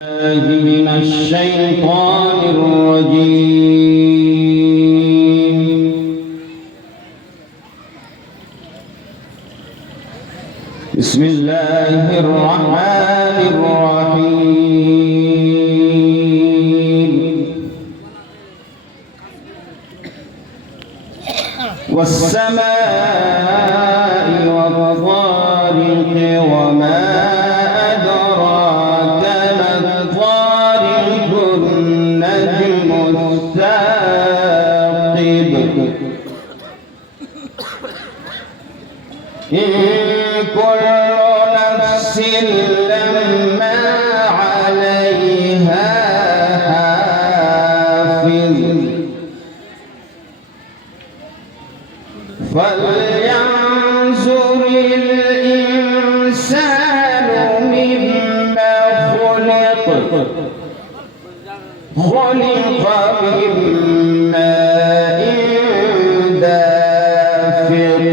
من الشيطان الرجيم. بسم الله الرحمن الرحيم. والسماء والطارق وما أدراك ما الطارق النجم الثاقب إن كل نفس لما عليها حافظ فلينظر الإنسان مما خلق من ماء دافق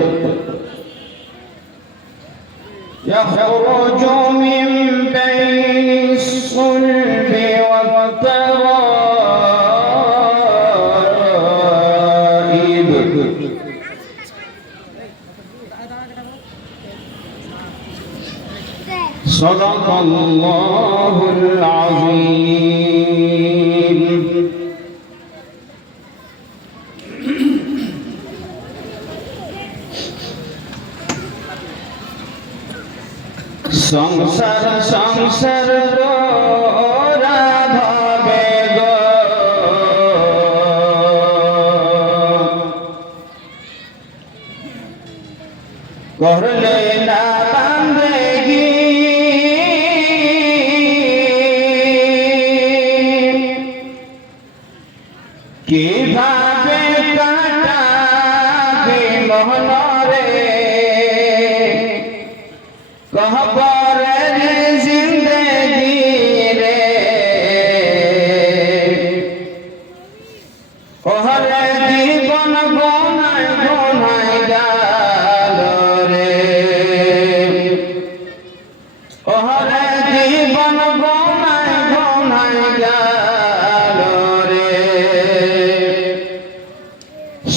يخرج من بين الصلب والترائب صدق الله العظيم. সংসার সংসার গোরা ভাবে গো করলে না বান্ধেগি কিভাবে কাটাবি মোহনরে কহবরের জিন্দেগি রে ওহরে জীবন গোনায় গোনায় গেল রে ওহরে জীবন গোনায় গোনায় গেল রে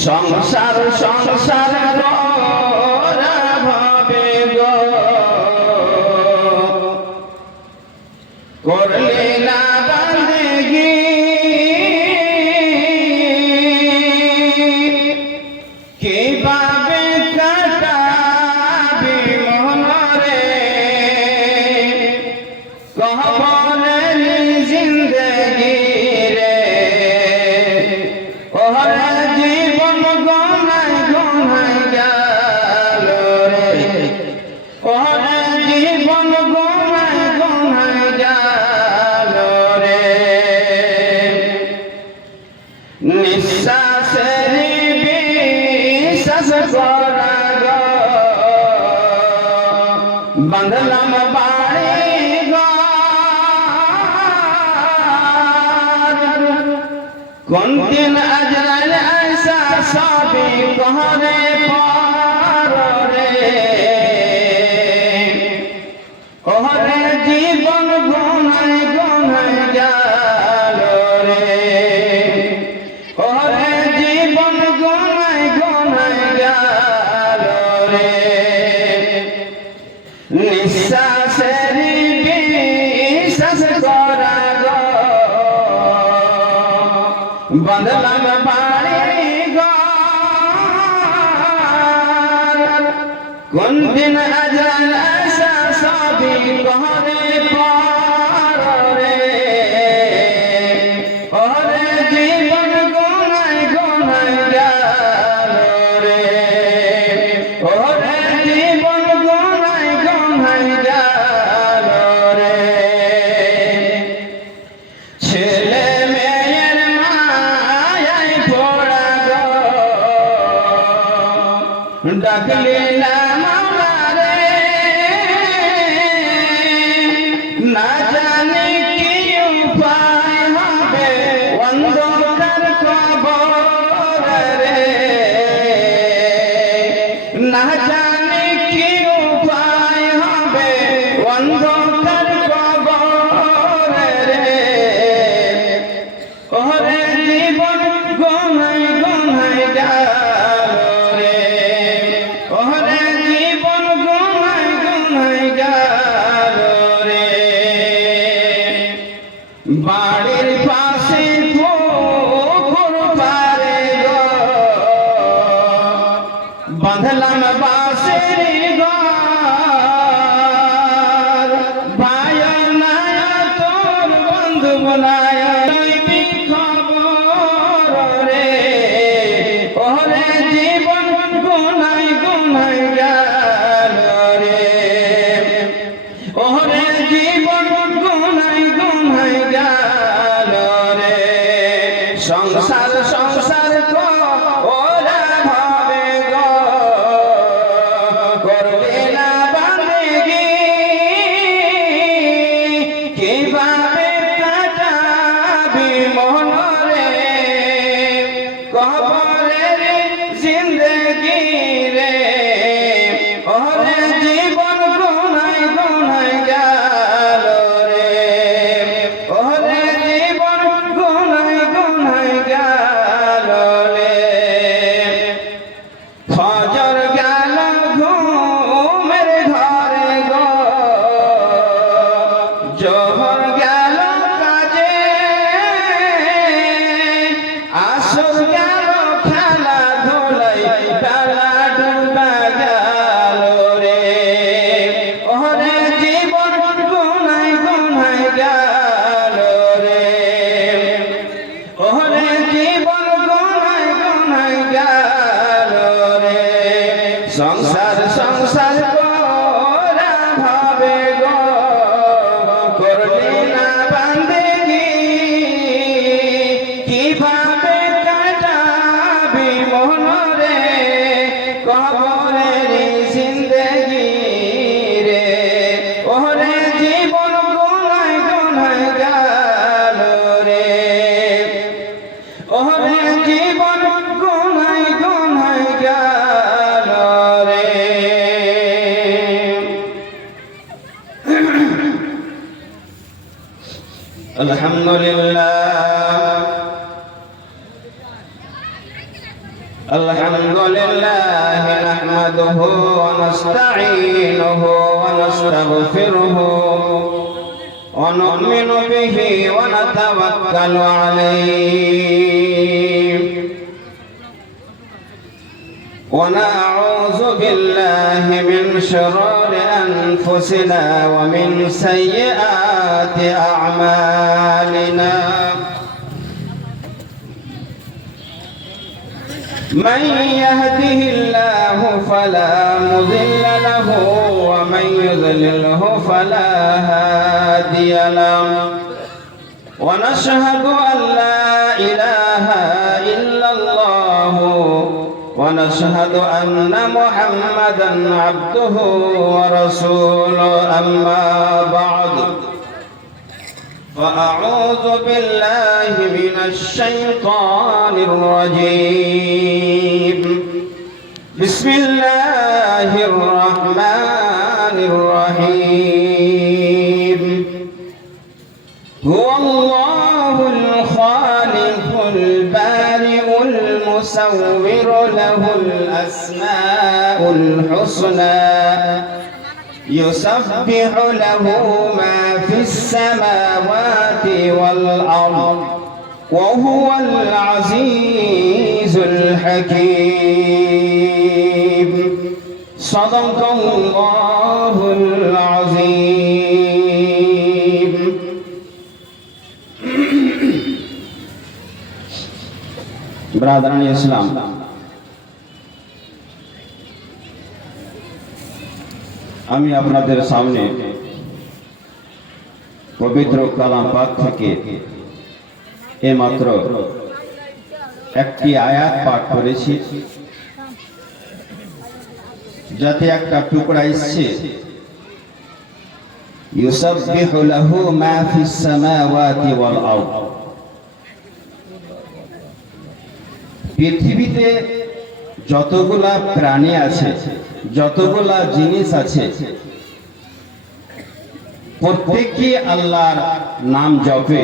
সংসার সংসার গোরা ভাবে গো করলে না বান্ধেগি কিভাবে কাটাবি মোহনরে কহবরের জিন্দেগি রে ওহরে জীবন গোনায় গোনায় গেল রে ওহরে জীবন গোনায় গোনায় গেল রে নিঃশ্বাসের বিশ্বাস করা গো বাঁধলাম বাড়ি ঘর কোন দিন আজরাইল আইসা সবই কহরে পার রে ওহরে জীবন গোনায় গোনায় গেল রে ওহরে জীবন গোনায় গোনায় গেল রে নিঃশ্বাসের বিশ্বাস করা গো বাঁধলাম বাড়ি ঘর কোন দিন আজরাইল আইসা সবই কহরে পার রে ওহরে জীবন গোনায় গোনায় গেল রে ওহরে জীবন গোনায় গোনায় গেল রে ছেলে মেয়ের মায়ায় পড়া গো ডাকলে না মাওলা রে না জানি কি উপায় হবে অন্ধকার কবর রে না জানি কি উপায় হবে অন্ধকার কবর বাড়ির পাশে পুকুর পারে গো বাঁধলাম বাঁশের ঘর ভাই নাই তোর বন্ধু নাই খবর রে ওরে জীবন গুনাই গুনাই গেল রে ওরে জীবন গুনাই গুনাই গেল রে সংসার সংসার কো ওরা ভাবে গো করবে না বান্দেগি কিভাবে কাটাবি মনরে কবরের জিন্দেগি রে ওরে জীবন গুনাই গুনাই গেল রে ওরে জীবন গুনাই গুনাই গেল রে ফজর গেল ঘুমের ঘরে গো জোহর গেল কাজে আসর গেল খেলা ধুলাই বেলা ডুবা গেল রে ওরে জীবন গুনাই গুনাই গেল রে ওরে জীবন গুনাই গুনাই গেল রে সংসার সংসার করা ভাবে গো করবে না বান্দেগি কিভাবে কাটাবি মনরে কবরের জিন্দেগি রে ওরে জীবন গুনাই গুনাই গেল রে ওরে জীবন গুনাই গুনাই গেল রে আলহামদুলিল্লাহ আলহামদুলিল্লাহ নাহমাদুহু ওয়া নাস্তাঈনুহু ওয়া নাস্তাগফিরুহু ওয়া নু'মিনু বিহি ওয়া নাতাওয়াক্কালু আলাইহি ونعوذ بالله من شرور أنفسنا ومن سيئات أعمالنا من يهده الله فلا مضل له ومن يضلله فلا هادي له ونشهد أن لا إله إلا الله ونشهد أن محمدًا عبده ورسوله أما بعد فأعوذ بالله من الشيطان الرجيم بسم الله الرحمن الرحيم هو الله الخالق البارئ المصور له الأسماء الحسنى يسبح له ما في السماوات والأرض وهو العزيز الحكيم صدق الله العظيم برادران اسلام আমি আপনাদের সামনে পবিত্র কালাম পাক থেকে এইমাত্র একটি আয়াত পাঠ করেছি, যাতে একটা টুকরা এসেছে ইউসাব্বিহু লাহু মা ফিস সামাওয়াতি ওয়াল আরদ। পৃথিবীতে যতগুলা প্রাণী আছে, যতগুলা জিনিস আছে, প্রত্যেকই আল্লাহর নাম জপে,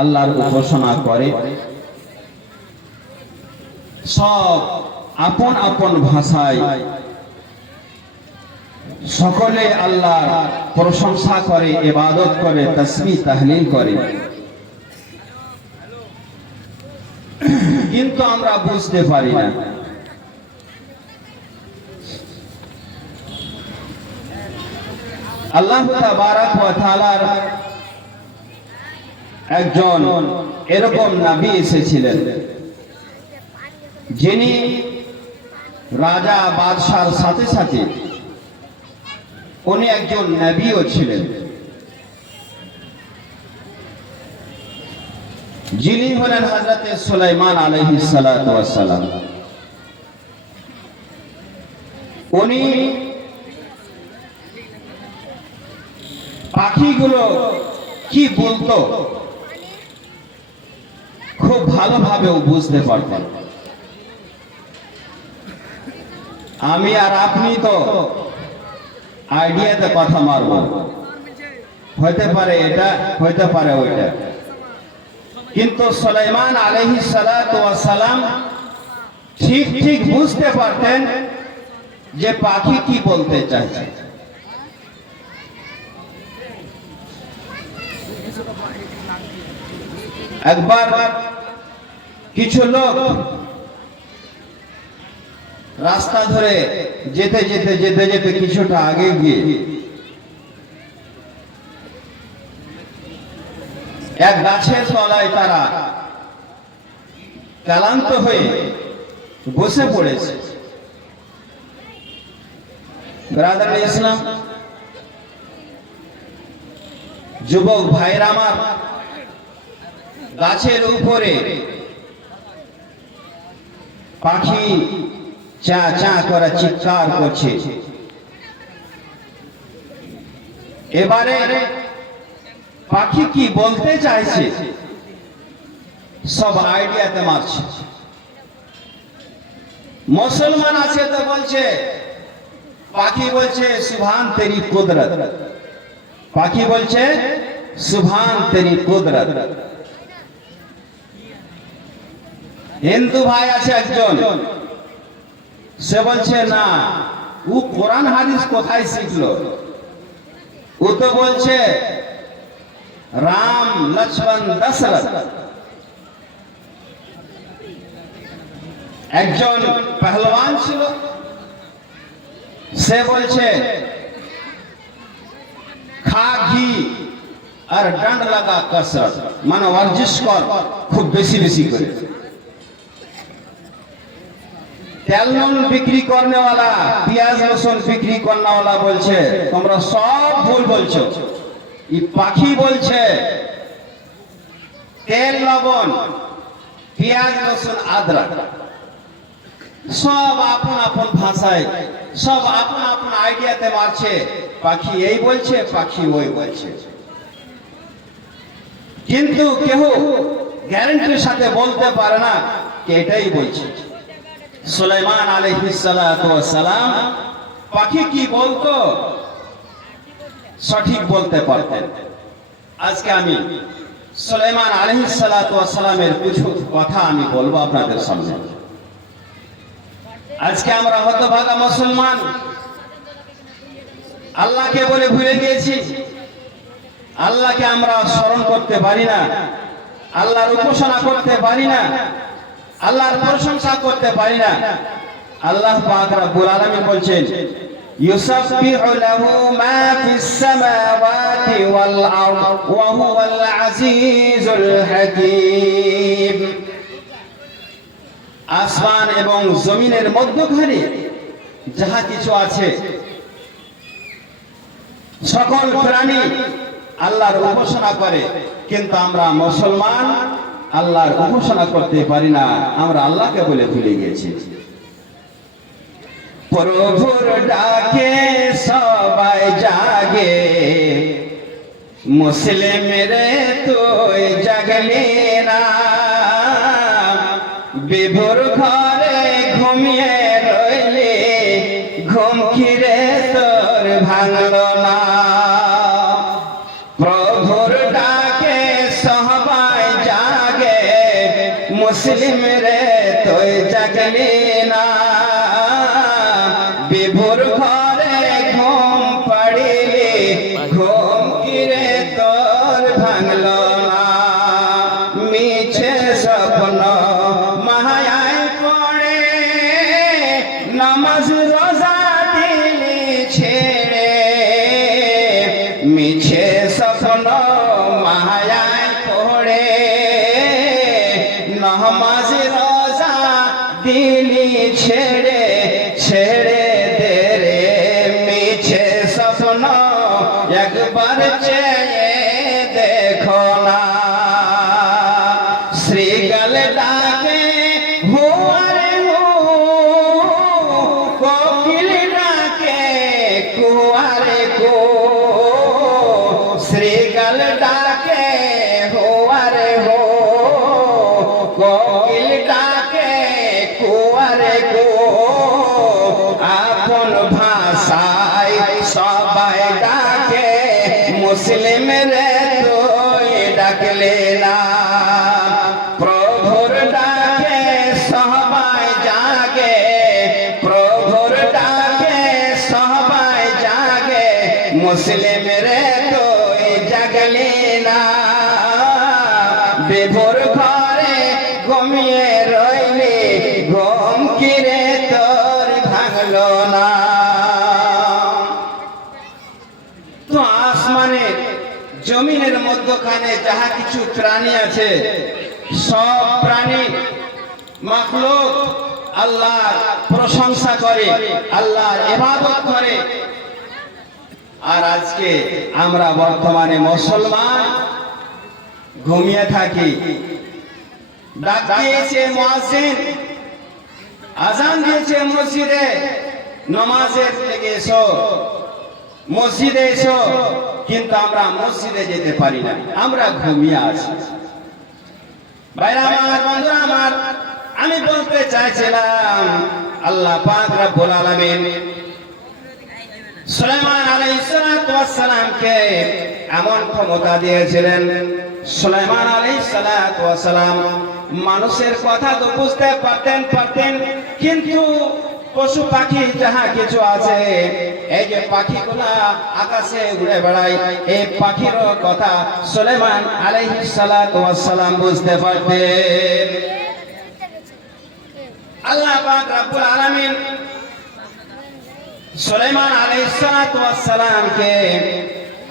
আল্লাহর উপাসনা করে। সব আপন আপন ভাষায় সকলে আল্লাহর প্রশংসা করে, ইবাদত করে, তাসবিহ তাহলিল করে, কিন্তু আমরা বুঝতে পারি না। আল্লাহ তাবারক ওয়া তাআলার একজন এরকম নবী এসেছিলেন, যিনি রাজা বাদশার সাথে সাথে উনি একজন নবীও ছিলেন, যিনি হলেন হযরতে সুলাইমান আলাইহিস সালাতু ওয়াস সালাম। উনি পাখিগুলো কি বলতো খুব ভালোভাবে বুঝতে পারতেন। আমি আর আপনি তো আইডিয়াতে কথা মারব, হতে পারে এটা, হতে পারে ওইটা, কিন্তু সুলাইমান আলাইহিস সালাতু ওয়াস সালাম ঠিক ঠিক বুঝতে পারতেন যে পাখি কি বলতে চাইছে। একবার কিছু লোক রাস্তা ধরে যেতে যেতে যেতে যেতে কিছুটা আগে গিয়ে এক গাছের তলায় তারা ক্লান্ত হয়ে বসে পড়েছে। ব্রাদার ইসলাম, যুবক ভাইরা আমার, গাছের উপরে পাখি চা চা করে চিৎকার করছে। এবারে পাখি কি বলতে চাইছে সব আইডিয়াতে মারছে। মুসলমান আছে তো বলছে, পাখি বলছে সুবহান তেরি কুদরত, পাখি বলছে সুবহান তেরি কুদরত। হিন্দু ভাই আছে একজন, সে বলছে না, ও কোরআন হাদিস কোথায় শিখলো, ও তো বলছে রাম লক্ষ্মণ দশরথ। একজন পহলওয়ান ছিল, সে বলছে খা ঘি আর ডান্ড লাগা कसरत, মানে ওয়ার্জিশ কর খুব বেশি বেশি করে। তেল নুন বিক্রি করনে वाला, পেঁয়াজ রসুন বিক্রি করনে वाला বলছে তোমরা সব ভুল বলছো। এই পাখি বলছে তেল লবণ পেঁয়াজ রসুন আদরক সব আপন আপন ভাষায়, সব আপন আপন আইডিয়াতে মারছে। পাখি এই বলছে, পাখি ওই বলছে, কিন্তু কেউ গ্যারান্টির সাথে বলতে পারে না যে এটাই বলছে। সুলাইমান আলাইহিস সালাতু ওয়াস সালাম পাখি কি বলতো সঠিক বলতে পারতেন। আজকে আমি সুলাইমান আলাইহিস সালাতু ওয়াস সালামের কিছু কথা আমি বলবো আপনাদের সামনে। আজকে আমরা হতভাগা মুসলমান, আল্লাহকে বলে ভুলে গিয়েছি। আল্লাহকে আমরা স্মরণ করতে পারি না, আল্লাহর উপাসনা করতে পারি না, আল্লাহর প্রশংসা করতে পারি না। আল্লাহ পাক রব্বুল আলামিন বলছেন ইউসাব্বিহু লাহু মা ফিস সামাওয়াতি ওয়াল আরদ ওয়া হুয়াল আজিজুল হাকীম। আসমান এবং জমিনের মধ্যখানে যাহা কিছু আছে সকল প্রাণী আল্লাহর উপাসনা করে, কিন্তু আমরা মুসলমান আল্লাহর উপাসনা করতে পারি না, আমরা আল্লাহকে বলে ভুলে গেছি। প্রভুর ডাকে সবাই জাগে, মুসলিম রে তুই জাগলি না, বিভোর ঘরে ঘুমিয়ে রইলি, ঘুম খিরে তোর ভাঙলো না। প্রভুর ডাকে সবাই জাগে, মুসলিম রে তুই জাগলি না, বিভোর ঘরে ঘুম পাহায়ায় পড়ে নামাজ রোজা দিলি ছেড়ে ছেড়ে দে রে মিছে স্বপ্ন একবার চেয়ে দেখো না শ্রীগাল ডাকে হুয়ারে হু কোকিল ডাকে কুয়ারে কু শ্রীগাল ডাকে হুয়ারে হো কোকিল ডাকে কুয়ারে কু আপন ভাষায় সবাই ডাকে মুসলিম রে তুই ডাকলে না প্রভুর ডাকে সবাই জাগে প্রভুর ডাকে সবাই জাগে মুসলিম রে তুই জাগলি না বিভোর ঘরে ঘুমিয়ে রইলি ঘুম কিরে তোর ভাঙলো না তো আসমানের জমিনের মধ্যখানে যাহা কিছু প্রাণী আছে সব প্রাণী মাখলুক আল্লাহর প্রশংসা করে আল্লাহর ইবাদত করে আর আজকে আমরা বর্তমানে মুসলমান ঘুমিয়ে থাকি ডাক দিয়েছে মুয়াজ্জিন আজান দিয়েছে মসজিদে নামাজের থেকে এসো মসজিদে এসো কিন্তু আমরা মসজিদে যেতে পারি না আমরা ঘুমিয়ে আছি ভাইরা আমার বন্ধুরা আমার আমি বলতে চাইছিলাম আল্লাহ পাক রব্বুল আলামিন সুলাইমান আলাইহিস সালাতু ওয়াস সালামকে এমন ক্ষমতা দিয়েছিলেন সুলাইমান আলাইহিস সালাতু ওয়াস সালাম মানুষের কথা তো বুঝতে পারতেন কিন্তু পশু পাখি যাহা কিছু আছে এই যে পাখিগুলা আকাশে উড়ে বেড়ায় এই পাখির কথা সুলাইমান আলাইহিস সালাতু ওয়াস সালাম বুঝতে পারতেন আল্লাহ পাক রব্বুল আলামিন সুলাইমান আলাইহিস সালাতু ওয়াস সালামকে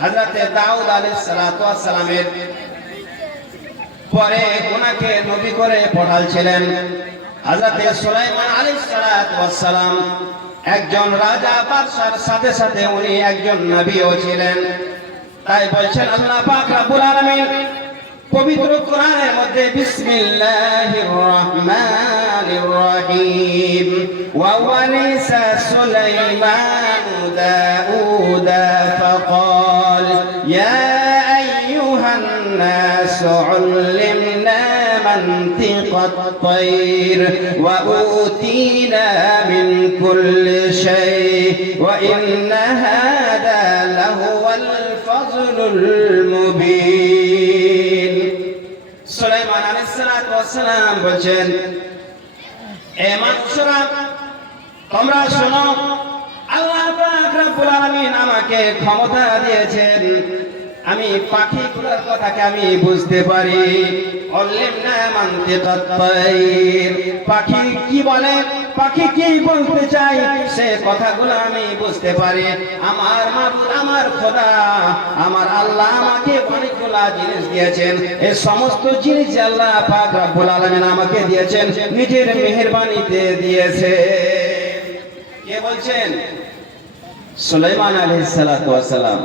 হযরতে দাউদ আলাইহিস সালাতু ওয়াস সালামের পরে ওনাকে নবী করে পাঠালছিলেন হযরতে সুলাইমান আলাইহিস সালাতু ওয়াস সালাম একজন রাজা বাদশার সাথে সাথে উনি একজন নবীও ছিলেন তাই বলছেন আল্লাহ পাক রব্বুল আলামিন পবিত্র কোরআনের মধ্যে বিসমিল্লাহির রহমানির রহিম ওয়া ওয়ারিসা সুলাইমান দাউদ ফাকাল ইয়া আইয়ুহান নাস উল্লিমনা মানতিকাত তায়র ওয়া উতিনা মিন কুল্লি শাই ওয়া ইন্না হাদা লাহুয়াল ফাজলুল মুবিন সুলাইমান আলাইহিস সালাতু ওয়াস সালাম বলেন এ মানুষরা তোমরা শোনো আল্লাহ পাক রব্বুল আলামিন আমাকে ক্ষমতা দিয়েছেন আমি পাখিগুলোর কথাকে আমি বুঝতে পারি উল্লিমনা মানতিকাত তায়র পাখি কি বলে পাখি কি বলতে চাই সে কথাগুলো আমি বুঝতে পারি আমার মাবুদ আমার খোদা আমার আল্লাহ আমাকে অনেকগুলা জিনিস দিয়েছেন এই সমস্ত জিনিস আল্লাহ পাক রব্বুল আলামিন আমাকে দিয়েছেন নিজের মেহেরবানিতে দিয়েছে কে বলছেন সুলাইমান আলাইহিস সালাতু ওয়াস সালাম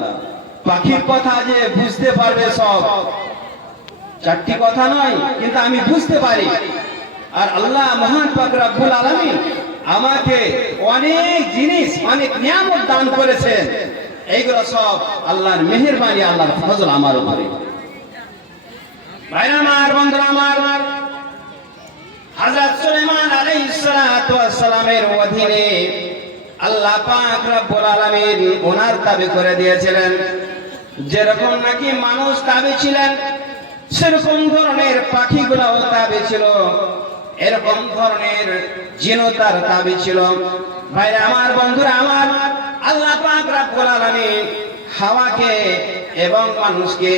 পাখির কথা যে বুঝতে পারবে সব চারটি কথা নয় কিন্তু আমি বুঝতে পারি আর আল্লাহ মহান পাক রব্বুল আলামিন আমাকে অনেক জিনিস অনেক নিয়ামত দান করেছেন এইগুলো সব আল্লাহর মেহেরবানি আল্লাহর ফজল আমার উপরে ভাইরা আমার বন্ধুরা আমার হযরত সুলাইমান আলাইহিস সালাতু ওয়াস সালামের অধীনে আল্লাহ পাক রব্বুল আলামিন ওনার দাবি করে দিয়েছিলেন যেরকম নাকি মানুষ তাবে ছিলেন সেরকম ধরনের পাখিগুলোও তাবে ছিল এরকম ধরনের জিনও তার তাবে ছিল ভাইরা আমার বন্ধুরা আমার আল্লাহ পাক রব্বুল আলামিন হাওয়াকে এবং মানুষকে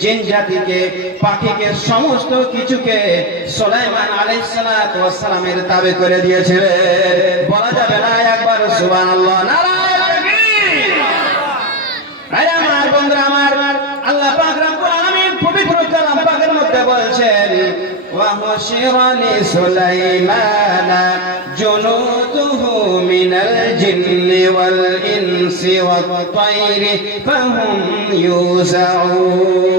জিন জাতিকে পাখিকে সমস্ত কিছুকে সুলাইমান আলাইহিস সালাতু ওয়াস সালামের তাবে করে দিয়েছিলেন বলা যাবে না একবার সুবহানাল্লাহ নারায়ে তাকবীর ভাইরা আমার বন্ধুরা আমার আল্লাহ পাক রব্বুল আলামিন মধ্যে বলছেন ওয়া হুশিরা লিসুলাইমানা জুনুদুহু মিনাল জিন্নি ওয়াল ইনসি ওয়াত তায়রি ফাহুম ইউজাউন।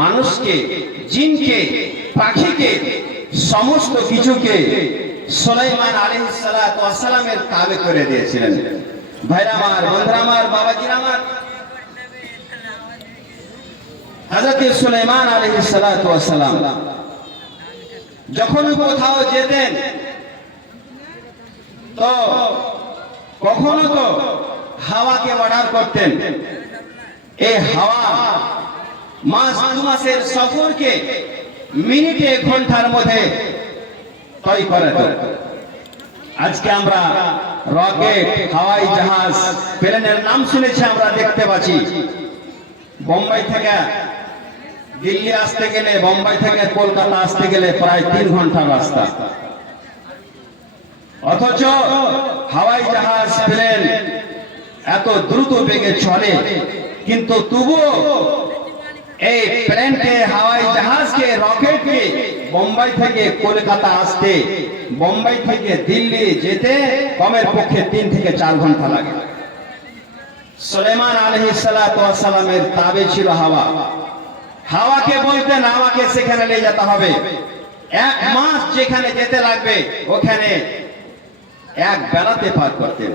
মানুষকে, জিনকে, পাখিকে, সমস্ত কিছুকে সুলাইমান আলাইহিস সালাতু ওয়াস সালামের তাবে করে দিয়েছিলেন। ভাইরা আমার, বন্ধুরা আমার, বাবাজিরা আমার, হযরত সুলাইমান আলাইহিস সালাতু ওয়াস সালাম যখন কোথাও যেতেন তো কখনো তো হাওয়াকে অর্ডার করতেন। এই হাওয়া মাস দু মাসের সফরকে মিনিটে ঘন্টার মধ্যে তৈরি করে দেয়। আজকে আমরা রকেট, হাওয়াই জাহাজ, প্লেনের নাম শুনেছি, আমরা দেখতে পাচ্ছি। বোম্বাই থেকে দিল্লি আসতে গেলে, বোম্বাই থেকে কলকাতা আসতে গেলে প্রায় 3 ঘন্টার রাস্তা। অথচ হাওয়াই জাহাজ, প্লেন এত দ্রুত বেগে চলে, কিন্তু তবুও এই প্লেনকে, হাওয়াই জাহাজকে, রকেটকে বোম্বাই থেকে কলকাতা আসতে, বোম্বাই থেকে দিল্লি যেতে কমের পক্ষে 3 থেকে 4 ঘন্টা লাগে। সুলাইমান আলাইহিস সালাতু ওয়াস সালামের তাবে ছিল হাওয়া। হাওয়াকে বলতেন আমাকে সেখানে নিয়ে যেতে হবে, 1 মাস যেখানে যেতে লাগবে ওখানে 1 বেলাতে পার করতেন।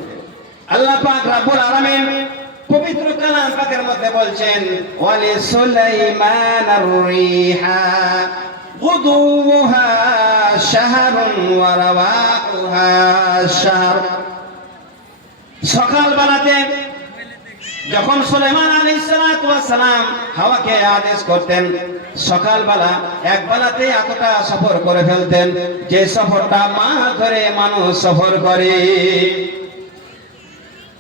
আল্লাহ পাক রব্বুল আলামিন পবিত্র কালাম পাকের মধ্যে বলছেন ওয়ালি সুলাইমানার রিহা গুদুহা শাহরুন ওয়া রাওয়াকুহা শাহর। সকাল বেলাতে যখন সুলাইমান আলাইহিস সালাতু ওয়াস সালাম হাওয়াকে আদেশ করতেন, সকালবেলা 1 বেলাতে এতটা সফর করে ফেলতেন যে সফরটা মাস ধরে মানুষ সফর করে।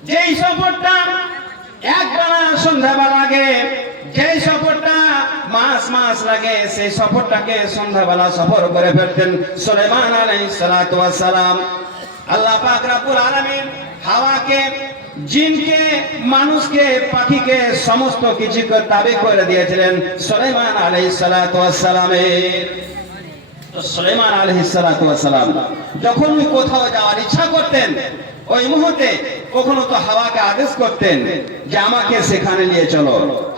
যেই সফরটা 1 বেলা সন্ধ্যাবেলা লাগে, যেই সফরটা মাস মাস লাগে, সেই সফরটাকে সন্ধ্যাবেলা সফর করে ফেলতেন সুলাইমান আলাইহিস সালাতু ওয়াস সালাম। আল্লাহ পাক রব্বুল আলামিন হাওয়াকে, জিনকে, মানুষকে, পাখিকে সমস্ত কিছুকে তাবে করে দিয়েছিলেন সুলাইমান আলাইহিস সালাতু ওয়াস সালামের। তো সুলাইমান আলাইহিস সালাতু ওয়াস সালাম যখন কোথাও যাওয়ার ইচ্ছা করতেন, ওই মুহূর্তে কখনো তো হাওয়াকে আদেশ করতেন যে আমাকে সেখানে নিয়ে চলো,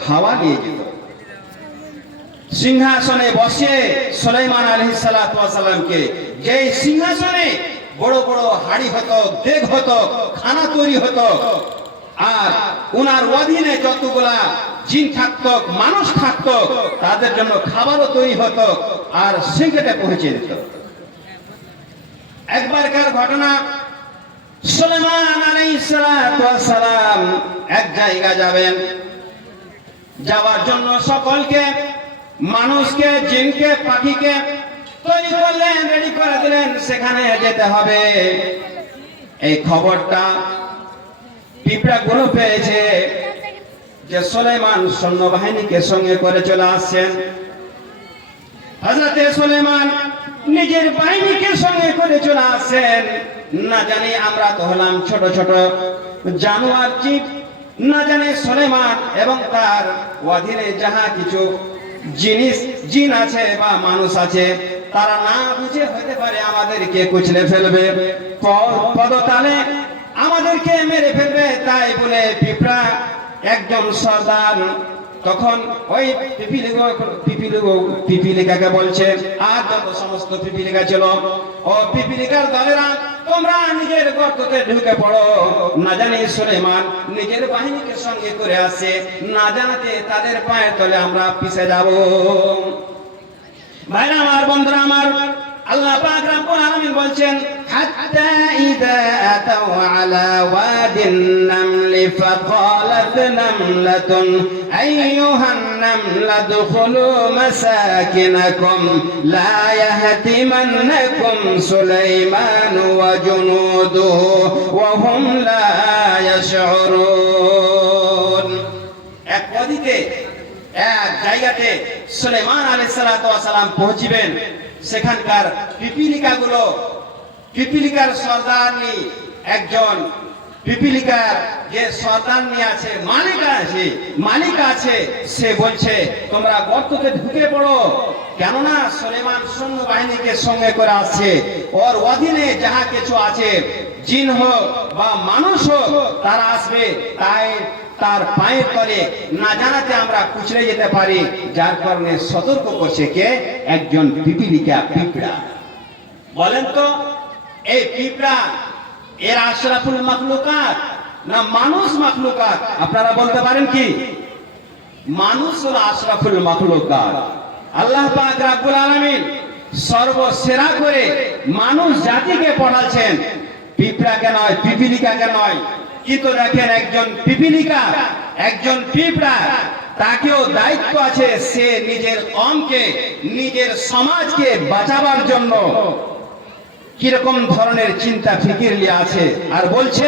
হাওয়া নিয়ে যেত। সিংহাসনে বসে সুলাইমান আলাইহিস সালাতু ওয়াস সালামকে, যেই সিংহাসনে বড় বড় হাড়ি হতো, দেগ হতো, খানা তৈরি হতো, আর উনার অধীনে যতগুলা জিন থাকতো, মানুষ থাকতো, তাদের জন্য খাবারও তৈরি হতো আর সেখানে পৌঁছে দিত। একবারকার ঘটনা, সুলাইমান আলাইহিস সালাতু ওয়াস সালাম এক জায়গা যাবেন, যাওয়ার জন্য সকলকে, মানুষকে, জিনকে, পাখিকে তৈরি করলেন, রেডি করে দিলেন, সেখানে যেতে হবে। এই খবরটা পিঁপড়াগুলো পেয়েছে যে সুলাইমান সৈন্যবাহিনীকে সঙ্গে করে চলে আসছেন। হযরত সুলাইমান নিজের বাহিনীকে সঙ্গে করে চলে আসছেন। না জানি আমরা তো হলাম ছোট ছোট জানোয়ার, জীব, না জানে সুলাইমান এবং তার অধীনে যাহা কিছু জিনিস, জিন আছে বা মানুষ আছে, তারা না বুঝে হতে পারে আমাদেরকে কুচলে ফেলবে, পদতালে আমাদেরকে মেরে ফেলবে। তাই বলে পিঁপড়া একজন সর্দার তখন ওই পিপিলিকাকে বলছে, আর যত সমস্ত পিপিলিকা ছিল, ও পিপিলিকার দলেরা তোমরা নিজের গর্ততে ঢুকে পড়ো। না জানি সুলাইমান নিজের বাহিনীকে সঙ্গে করে আসে, না জানাতে তাদের পায়ের তলে আমরা পিছে যাব। ভাইরা আমার, বন্ধুরা আমার, আল্লাহ পাক রব্বুল আলামিন বলছেন হাত্তা ইযা আতাউ আলা ওয়াদিন নামলি ফাকালাত নামলাতুন আইয়ুহান নামলাদখুলু মাসাকিনাকুম লা ইয়াহতিমান্নাকুম সুলাইমান ওয়া জুনুদুহু ওয়া হুম লা ইয়াশউরুন। এক ওয়াদিতে, এক জায়গাতে সুলাইমান আলাইহিস সালাতু ওয়াস সালাম পৌঁছিবেন। সেখানকার পিপিলিকাগুলো, পিপিলিকার সর্দারনি একজন পিপিলিকার যে সন্তান নিয়ে আছে, মালিক আছে, সে বলছে তোমরা গর্ততে ঢুকে পড়ো, কেননা সুলেমান সৈন্য বাহিনীকে সঙ্গে করে আসছে, ওর অধীনে যাহা কিছু আছে, জিন হোক বা মানুষ হোক, তারা আসবে, তাই তার পায়ের তলে না জানাতে আমরা কুচলে যেতে পারি। যার কারণে সতর্ক করছে কে? একজন পিপিলিকা, পিঁপড়া। বলেন তো, এই পিঁপড়া এর আশরাফুল মাখলুকাত না মানুষ মাখলুকাত? আপনারা বলতে পারেন কি? মানুষ হলো আশরাফুল মাখলুকাত। আল্লাহ পাক রব্বুল আলামিন সর্বসেরা করে মানুষ জাতিকে পড়াচ্ছেন, পিঁপড়াকে নয়, পিপিলিকাকে নয়। কিন্তু দেখেন, একজন পিপিলিকা, একজন পিঁপড়া, তাকেও দায়িত্ব আছে, সে নিজের কমকে, নিজের সমাজকে বাঁচাবার জন্য কিরকম ধরনের চিন্তা ফিকির নিয়ে আছে, আর বলছে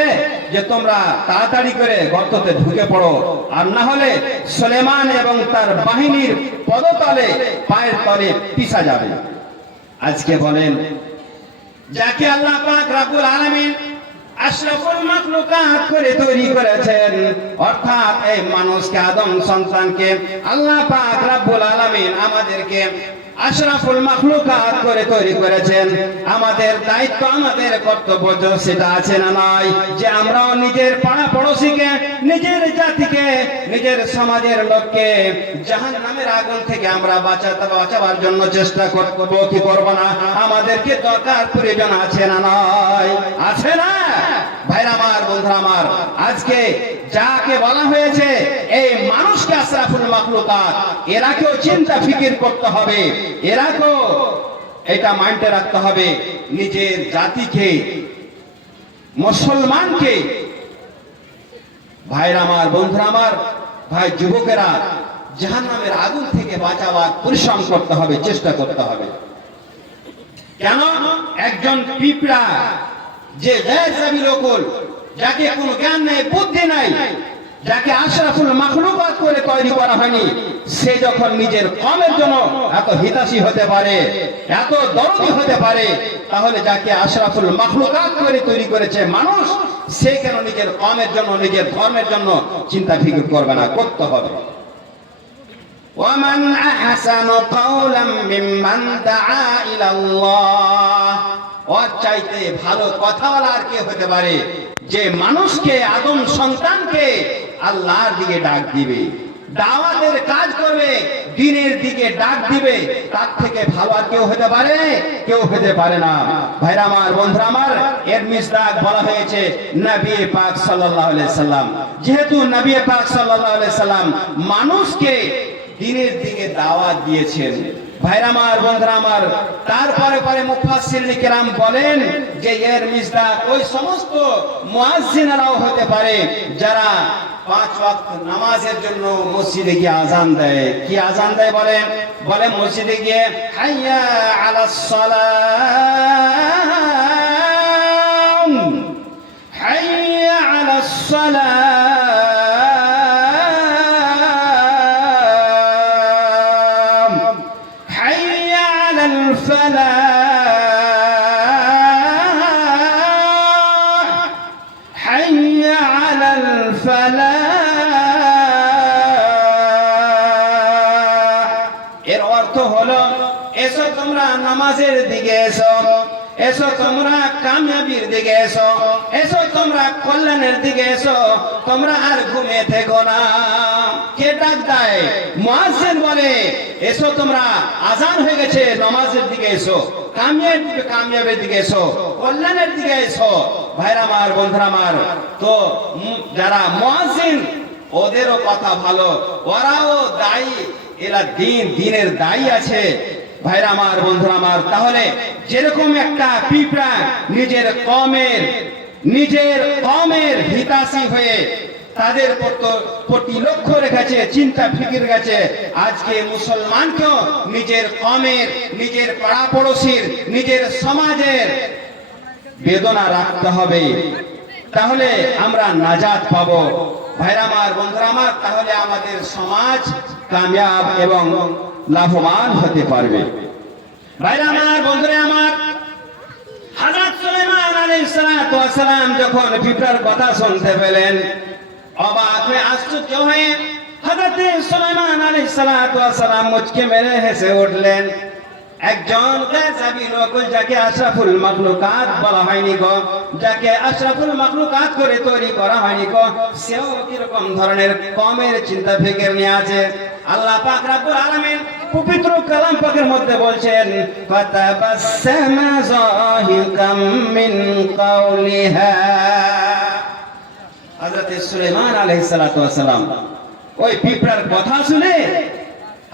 যে তোমরা তাড়াতাড়ি করে গর্ততে ঢুকে পড়ো, আর না হলে সুলেমান এবং তার বাহিনীর পদতলে, পায়ের তলে পিছা যাবে। আজকে বলেন, যাকে আল্লাহ পাক রব্বুল আলামিন আশরাফুল মাখলুকাত করে তৈরি করেছেন, অর্থাৎ এই মানুষকে, আদম সন্তানকে আল্লাহ পাক রব্বুল আলামিন আমাদেরকে আশরাফুল মাখলুকাত করে তৈরি করেছেন, আমাদের দায়িত্ব, আমাদের কর্তব্য সেটা আছে না নাই, যে আমরাও নিজের পাড়া পড়োশিকে, নিজের জাতিকে, নিজের সমাজের লোককে জাহান্নামের আগুন থেকে আমরা বাঁচাবার জন্য চেষ্টা করব কি করব না? আমাদেরকে দরকার, প্রয়োজন আছে না নাই? আছে না? ভাইরা আমার, বন্ধুরা আমার, আজকে যাকে বলা হয়েছে এই মানুষকে আশরাফুল মাখলুকাত, এরাকেও চিন্তা ফিকির করতে হবে, এরাকেও এটা মাইন্ডে রাখতে হবে, নিজের জাতিকে, মুসলমানকে, ভাইরা আমার, বন্ধুরা আমার, ভাই যুবকেরা, জাহান্নামের আগুন থেকে বাঁচাবার পরিশ্রম করতে হবে, চেষ্টা করতে হবে। কেন? একজন পিঁপড়া, যে গায়রজাবিল উকুল, যাকে কোনো জ্ঞান নেই, বুদ্ধি নাই, যাকে আশরাফুল মাখলুকাত করে তৈরি করা হয়নি, সে যখন নিজের কমের জন্য এত হিতাশী হতে পারে, এত দরদি হতে পারে, তাহলে যাকে আশরাফুল মাখলুকাত করে তৈরি করেছে মানুষ, সে কেন নিজের কমের জন্য, নিজের ধর্মের জন্য চিন্তা ফিকির করবে না? করতে হবে। ওয়ামান আহসানু কাওলাম মিম্মান দাআ ইলাল্লাহ, ওর চাইতে ভালো কথাওয়ালা আর কে হতে পারে, যে মানুষকে, আদম সন্তানকে আল্লাহর দিকে ডাক দিবে, দাওয়াতের কাজ করবে, দ্বীনের দিকে ডাক দিবে, তার থেকে ভালো আর কেউ হতে পারে? কেউ হতে পারে না। ভাইরা আমার, বন্ধুরা আমার, এর মিসদাক বলা হয়েছে নবী পাক সাল্লাল্লাহু আলাইহি সাল্লাম। যেহেতু নবী পাক সাল্লাল্লাহু আলাইহি সাল্লাম মানুষকে দ্বীনের দিকে দাওয়াত দিয়েছেন, ভাইরা আমার, বন্ধুরা আমার, তারপরে পরে মুফাসসিরিন কিরাম বলেন যে এর মিসদাক ওই সমস্ত মুয়াজ্জিনরাও হতে পারে যারা 5 ওয়াক্ত নামাজের জন্য মসজিদে গিয়ে আযান দেয়। কি আযান দেয়? বলে মসজিদে গিয়ে হাইয়া আলাস সালাম, হাইয়া আলাস সালাম, এর অর্থ হলো, এসো তোমরা নামাজের দিকে, এসো, এসো তোমরা কামিয়াবির দিকে, এসো, এসো তোমরা কল্যাণের দিকে, এসো, তোমরা আর ঘুমিয়ে থেকো না। কে ডাক দেয়? মুয়াজ্জিন বলে এসো তোমরা, আযান হয়ে গেছে, নামাজের দিকে এসো, কামিয়াবির দিকে এসো, কল্যাণের দিকে এসো। ভাইরা আমার, বন্ধুরা আমার, তো যারা মুয়াজ্জিন, ওদেরও কথা ভালো, ওরাও দায়ী, এরা দ্বীনের দায়ী আছে। ভাইরা আমার, বন্ধুরা আমার, তাহলে যেরকম একটা পিঁপড়া নিজের কমের হিতাশী হয়ে তাদের প্রতি লক্ষ্য রেখেছে, চিন্তা ফিকির গেছে, আজকে মুসলমানকেও নিজের কমের, নিজের পাড়া পড়োশির, নিজের সমাজের বেদনা রাখতে হবে, তাহলে আমরা নাজাত পাবো। ভাইরা আমার, বন্ধুরা আমার, তাহলে আমাদের সমাজ কামিয়াব এবং লাভবান হতে পারবে। ভাইরা আমার, বন্ধুরা আমার, হযরত সুলাইমান আলাইহিস সালাতু ওয়াস সালাম যখন পিঁপড়ার কথা শুনতে পেলেন, অবাক হয়ে আশ্চর্য হয়ে হযরত সুলাইমান আলাইহিস সালাতু ওয়াস সালাম মুচকি মেরে হেসে উঠলেন। একজন গায়বী লোক, যাকে আশরাফুল মাখলুকাত বলা হয়নি গো, যাকে আশরাফুল মাখলুকাত করে তৈরি করা হয়নি গো, সেও কিরকম ধরনের কমের চিন্তা ফিকির নিয়ে আছে। আল্লাহ পাক রব্বুল আলামিন পবিত্র কালাম পাকের মধ্যে বলছেন, ফাতাবাসসামা যাহিকাম মিন কাওলিহা। হযরত সুলাইমান আলাইহিস সালাতু ওয়াস সালাম ওই পিঁপড়ার কথা শুনে,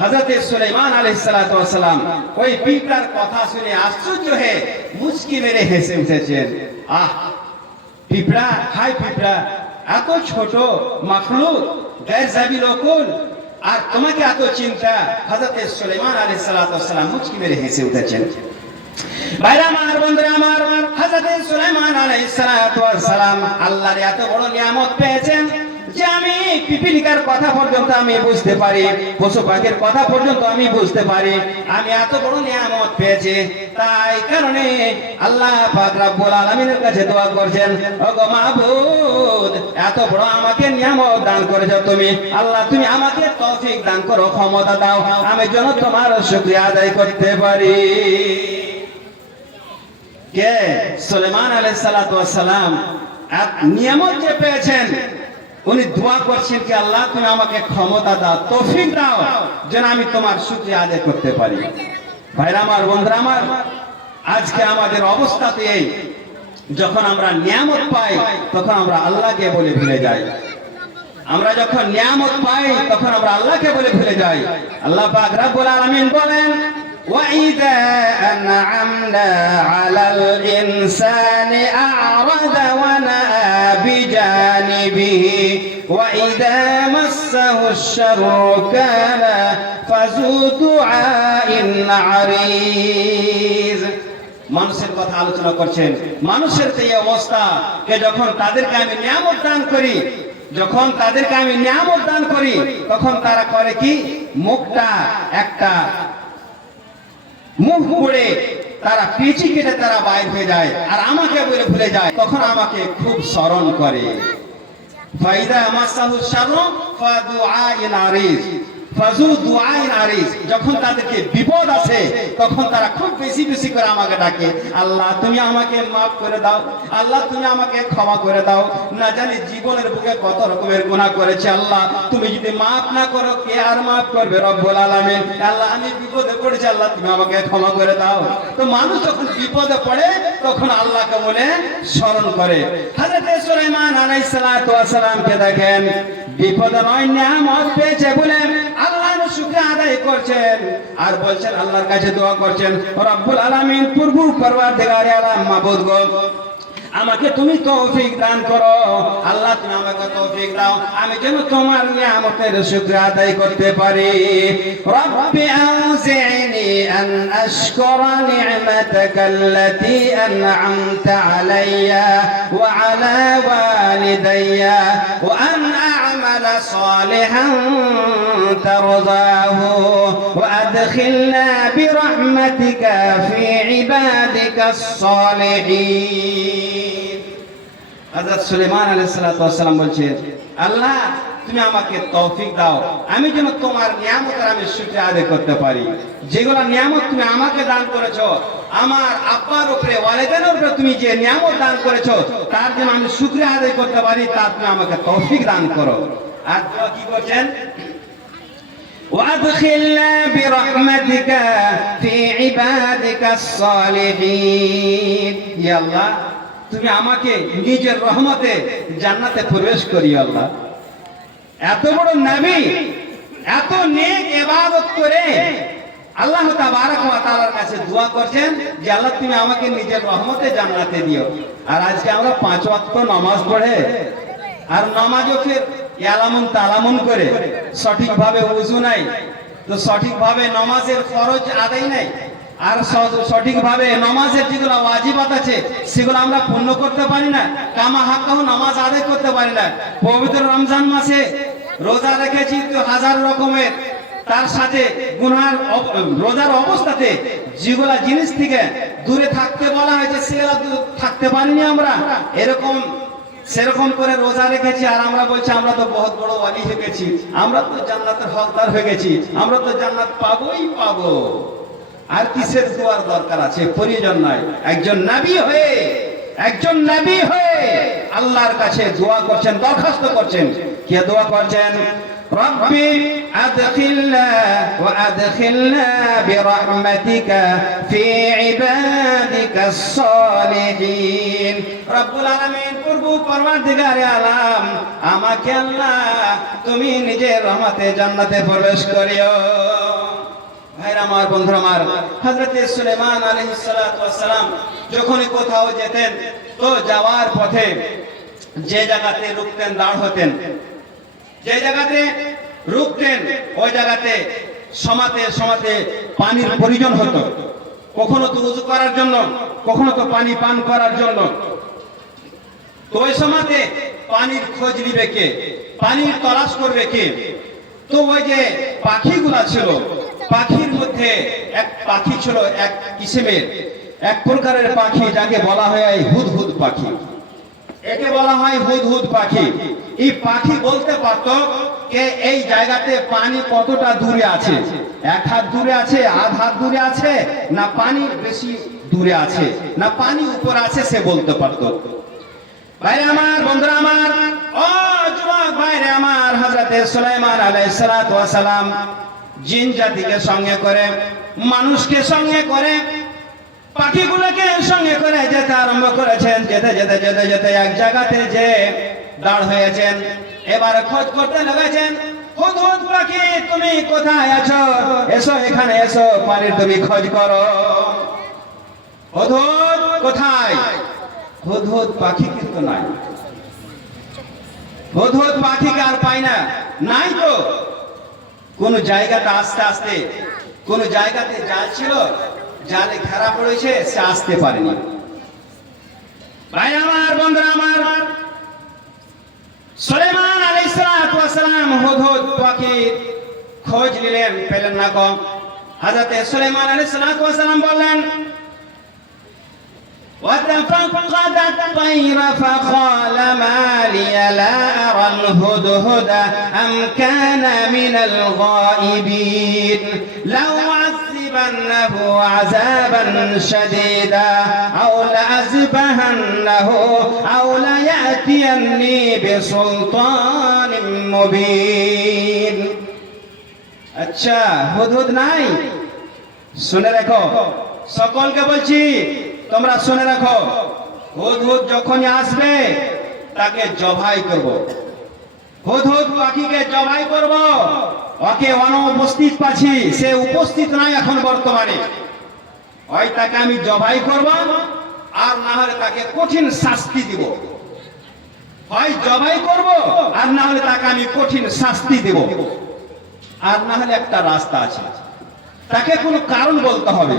হযরত সুলাইমান আলাইহিস সালাতু ওয়াস সালাম ওই পিঁপড়ার কথা শুনে আশ্চর্য হয়ে মুচকি মেরে হেসে উঠেছেন। আহ, পিঁপড়া, হাই পিঁপড়া, এত ছোট মাখলুক, গায়বী লোকুল, আর তোমাকে এত চিন্তা। হযরত সুলাইমান আলাইহিস সালাতু ওয়াস সালাম মুচকি মেরে হেসে উঠেছেন। ভাইরা আমার, বন্ধুরা আমার, হযরত সুলাইমান আলাইহিস সালাতু ওয়াস সালাম আল্লাহর এত বড় নিয়ামত পেয়েছেন যে আমি পিপীলিকার কথা পর্যন্ত আমি বুঝতে পারি, পশু পাখির কথা পর্যন্ত আমি বুঝতে পারি। আমি এত বড় নিয়ামত পেয়েছি, তাই কারণে আল্লাহ পাক রব্বুল আলামিনের কাছে দোয়া করছেন, ওগো মাবুদ, এত বড় আমাকে নিয়ামত দান করেছো তুমি, আল্লাহ তুমি আমাকে তৌফিক দান করো, ক্ষমতা দাও, আমি যেন তোমার শুকরিয়া আদায় করতে পারি। কে? সুলাইমান আলাইহিস সালাতু ওয়াস সালাম নিয়ামত যে পেয়েছেন, উনি দোয়া করছেন কি আল্লাহ তুমি আমাকে ক্ষমতা দাও, তৌফিক দাও, যেন আমি তোমার শুকরিয়া আদায় করতে পারি। ভাইরা আমার, বন্ধুরা আমার, আজকে আমাদের অবস্থা তো এই, যখন আমরা নিয়ামত পাই তখন আমরা আল্লাহকে বলে ভুলে যাই। আমরা যখন নিয়ামত পাই তখন আমরা আল্লাহকে বলে ভুলে যাই। আল্লাহ পাক রব্বুল আলামিন বলেন, وَإِذَا أَنْعَمْنَا عَلَى الْإِنسَانِ أَعْرَضَ وَنَأَىٰ بِجَانِبِهِ وَإِذَا مَسَّهُ الشَّرُّ كَانَ فَذُو دُعَاءٍ عَرِيضٍ। মানুষের কথা আলোচনা করছেন। মানুষের এই অবস্থা, কে যখন তাদেরকে আমি নিয়ামত দান করি, যখন তাদেরকে আমি নিয়ামত দান করি, তখন তারা করে কি, মুখটা একটা মুখ করে তারা পিছি কেটে তারা বাইর হয়ে যায়, আর আমাকে বলে ভুলে যায়, তখন আমাকে খুব স্মরণ করে। ফাইদা মাসাহু শাররু ফাদুআইন আরিজ, ফাজু দুআইন আরিজ, যখন তাদেরকে বিপদ আছে তখন তারা খুব বেশি বেশি করে আমাকে ডাকে, আল্লাহ তুমি আমাকে মাফ করে দাও, আল্লাহ তুমি আমাকে ক্ষমা করে দাও। না জানি জীবনের বুকে কত রকমের গুনাহ করেছে, আল্লাহ তুমি যদি মাফ না করো কে আর মাফ করবে রব্বুল আলামিন। আল্লাহ আমি বিপদে পড়েছি, আল্লাহ তুমি আমাকে ক্ষমা করে দাও। তো মানুষ যখন বিপদে পড়ে তখন আল্লাহকে বলে স্মরণ করে। হযরত সুলাইমান আলাইহিস সালাতু ওয়াস সালামকে দেখেন, বিপদে নয় নিয়ামত পেয়েছে বলে আল্লাহর শুকরিয়া আদায় করছেন, আর বলছেন আল্লাহর কাছে দোয়া করছেন, রব্বুল আলামিন, প্রভু পরওয়ারদিগারে আলম, মাবুদ গো, আমাকে তুমি তৌফিক দান করো, আল্লাহ তুমি আমাকে তৌফিক দাও, আমি যেন তোমার নিয়ামতের শুকরিয়া আদায় করতে পারি। রব্বি আউজি'নি আন আশকুরা নি'মাতাকাল্লাতী আন'আমতা আলাইয়া ওয়া আলা ওয়ালিদাইয়া ওয়া আন আ'মালা সালিহান তারদাহু ওয়া আদখিলনা বিরহমাতিকা ফি ইবাদিকাস সালিহিন। হযরত সুলাইমান আলাইহিস সালাতু ওয়াস সালাম বলছেন, আল্লাহ তুমি আমাকে তৌফিক দাও, আমি যেন তোমার নিয়ামতের আমি শুকরিয়া আদায় করতে পারি। যেগুলো নিয়ামত তুমি আমাকে দান করেছো, আমার আব্বার উপরে, ওয়ালিদানের উপরে তুমি যে নিয়ামত দান করেছো, তার জন্য আমি শুকরিয়া আদায় করতে পারি, তার তুমি আমাকে তৌফিক দান করো। আর দোয়া কি করছেন, وَأَدْخِلْنَا بِرَحْمَتِكَ فِي عِبَادِكَ الصَّالِحِينَ। ইয়া আল্লাহ তুমি আমাকে নিজের রহমতে জান্নাতে প্রবেশ করিও। আল্লাহ এত বড় নবী, এত নেক ইবাদত করে আল্লাহ তাবারক ওয়া তাআলার কাছে দোয়া করছেন যে আল্লাহ তুমি আমাকে নিজের রহমতে জান্নাতে দিও। আর আজকে আমরা 5 ওয়াক্ত নামাজ পড়ে, আর নামাজও ফের ইয়ালামুন তালামুন করে, সঠিকভাবে ওযু নাই, তো সঠিকভাবে নামাজের ফরজ আদায় নাই, আর সঠিকভাবে নামাজের যেগুলো ওয়াজিবাত আছে সেগুলো আমরা পূর্ণ করতে পারি না, কামা হাক্কাহু নামাজ আদায় করতে পারি না। পবিত্র রমজান মাসে রোজা রেখেছি তো হাজার রকমের, তার সাথে গুনার রোজার অবস্থাতে যেগুলা জিনিস থেকে দূরে থাকতে বলা হয়েছে, সে থাকতে পারিনি আমরা, এরকম সেরকম করে রোজা রেখেছি, আর আমরা বলছি আমরা তো বহুত বড় ওয়ালি হয়ে গেছি, আমরা তো জান্নাতের হকদার হয়ে গেছি, আমরা তো জান্নাত পাবোই পাবো। আর কিসের দোয়ার দরকার আছে? প্রয়োজন নাই। একজন নবী হয়ে আল্লাহর কাছে দোয়া করছেন, দরখাস্ত করছেন। কে দোয়া করছেন? রব্বি আদখিলনা ওয়া আদখিলনা বিরহমাতিকা ফি ইবাদিকাস সালিহিন। রব্বুল আলামিন, প্রভু পরওয়ারদিগারে আলাম, আমাকে আল্লাহ তুমি নিজের রহমতে জান্নাতে প্রবেশ করিও। ভাইরা আমার, বন্ধুরা আমার, হযরত সুলাইমান আলাইহিস সালাতু ওয়াস সালাম যখনই কোথাও যেতেন, তো যাওয়ার পথে যে জায়গাতে রুকতেন, দাঁড় হতেন, যে জায়গাতে রুকতেন ওই জায়গাতে সমাতে পানির প্রয়োজন হতো। কখনো তো ওযু করার জন্য, কখনো তো পানি পান করার জন্য। তো ওই সমাতে পানির খোঁজ নিবে কে? পানির তলাশ করবে কে? তো ওই যে পাখিগুলা ছিল, পাখির মধ্যে এক পাখি ছিল, এক কিসিমের, এক প্রকারের পাখি, যাকে বলা হয় হুদহুদ পাখি। একে বলা হয় হুদহুদ পাখি। এই পাখি বলতে পারতো যে এই জায়গাতে পানি কতটা দূরে আছে, 1 হাত দূরে আছে, আধ হাত দূরে আছে, না পানি বেশি দূরে আছে, না পানি উপর আছে, সে বলতে পারতো। ভাইরে আমার, বন্ধুরা আমার, ও যুবক ভাইরে আমার, হযরত সুলাইমান আলাইহিস সালাতু ওয়াস সালাম জিন জাতিকে সঙ্গে করে, মানুষকে সঙ্গে করে, পাখিগুলোকে সঙ্গে করে যেতে আরম্ভ করেছেন। যেতে যেতে যেতে যেতে এক জায়গাতে যে দাঁড় হয়েছেন, এবার খোঁজ করতে লেগেছেন। হুদহুদ পাখি, তুমি কোথায় আছো? এসো, এখানে এসো, পানির তুমি খোঁজ করো। হুদহুদ কোথায়? হুদহুদ পাখি কিন্তু নাই। হুদহুদ পাখিকে আর পাই না, নাই তো। কোন জায়গাতে আস্তে আস্তে, কোন জায়গাতে জাল ছিল, জালে ঘেরা পড়েছে, সে আসতে পারেনি। ভাই আমার, বন্ধুরা আমার, সুলাইমান আলাইহিস সালাতু ওয়াস সালাম হুদহুদ পাখির খোঁজ নিলেন, পেলেন না। কম হযরত সুলাইমান আলাইহিস সালাতু ওয়াস সালাম বললেন, وتفقد الطير فقال ما لي لا أرى الهدهد أم كان من الغائبين لأعذبنه عذابا شديدا أو لأذبحنه أو ليأتيني بسلطان مبين। আচ্ছা, হুদহুদ নাই? শুনে রাখো, সকলকে বলছি, তোমরা শুনে রাখো, হুদহুদ যখনই আসবে তাকে জবাই করব। হুদহুদ পাখিকে জবাই করব। ওকে অনুপস্থিত পাচ্ছি, সে উপস্থিত নাই এখন বর্তমানে। হয় তাকে আমি জবাই করব, আর না হলে তাকে কঠিন শাস্তি দিব। হয় জবাই করব, আর না হলে তাকে আমি কঠিন শাস্তি দেব। আর না হলে একটা রাস্তা আছে, তাকে কোনো কারণ বলতে হবে।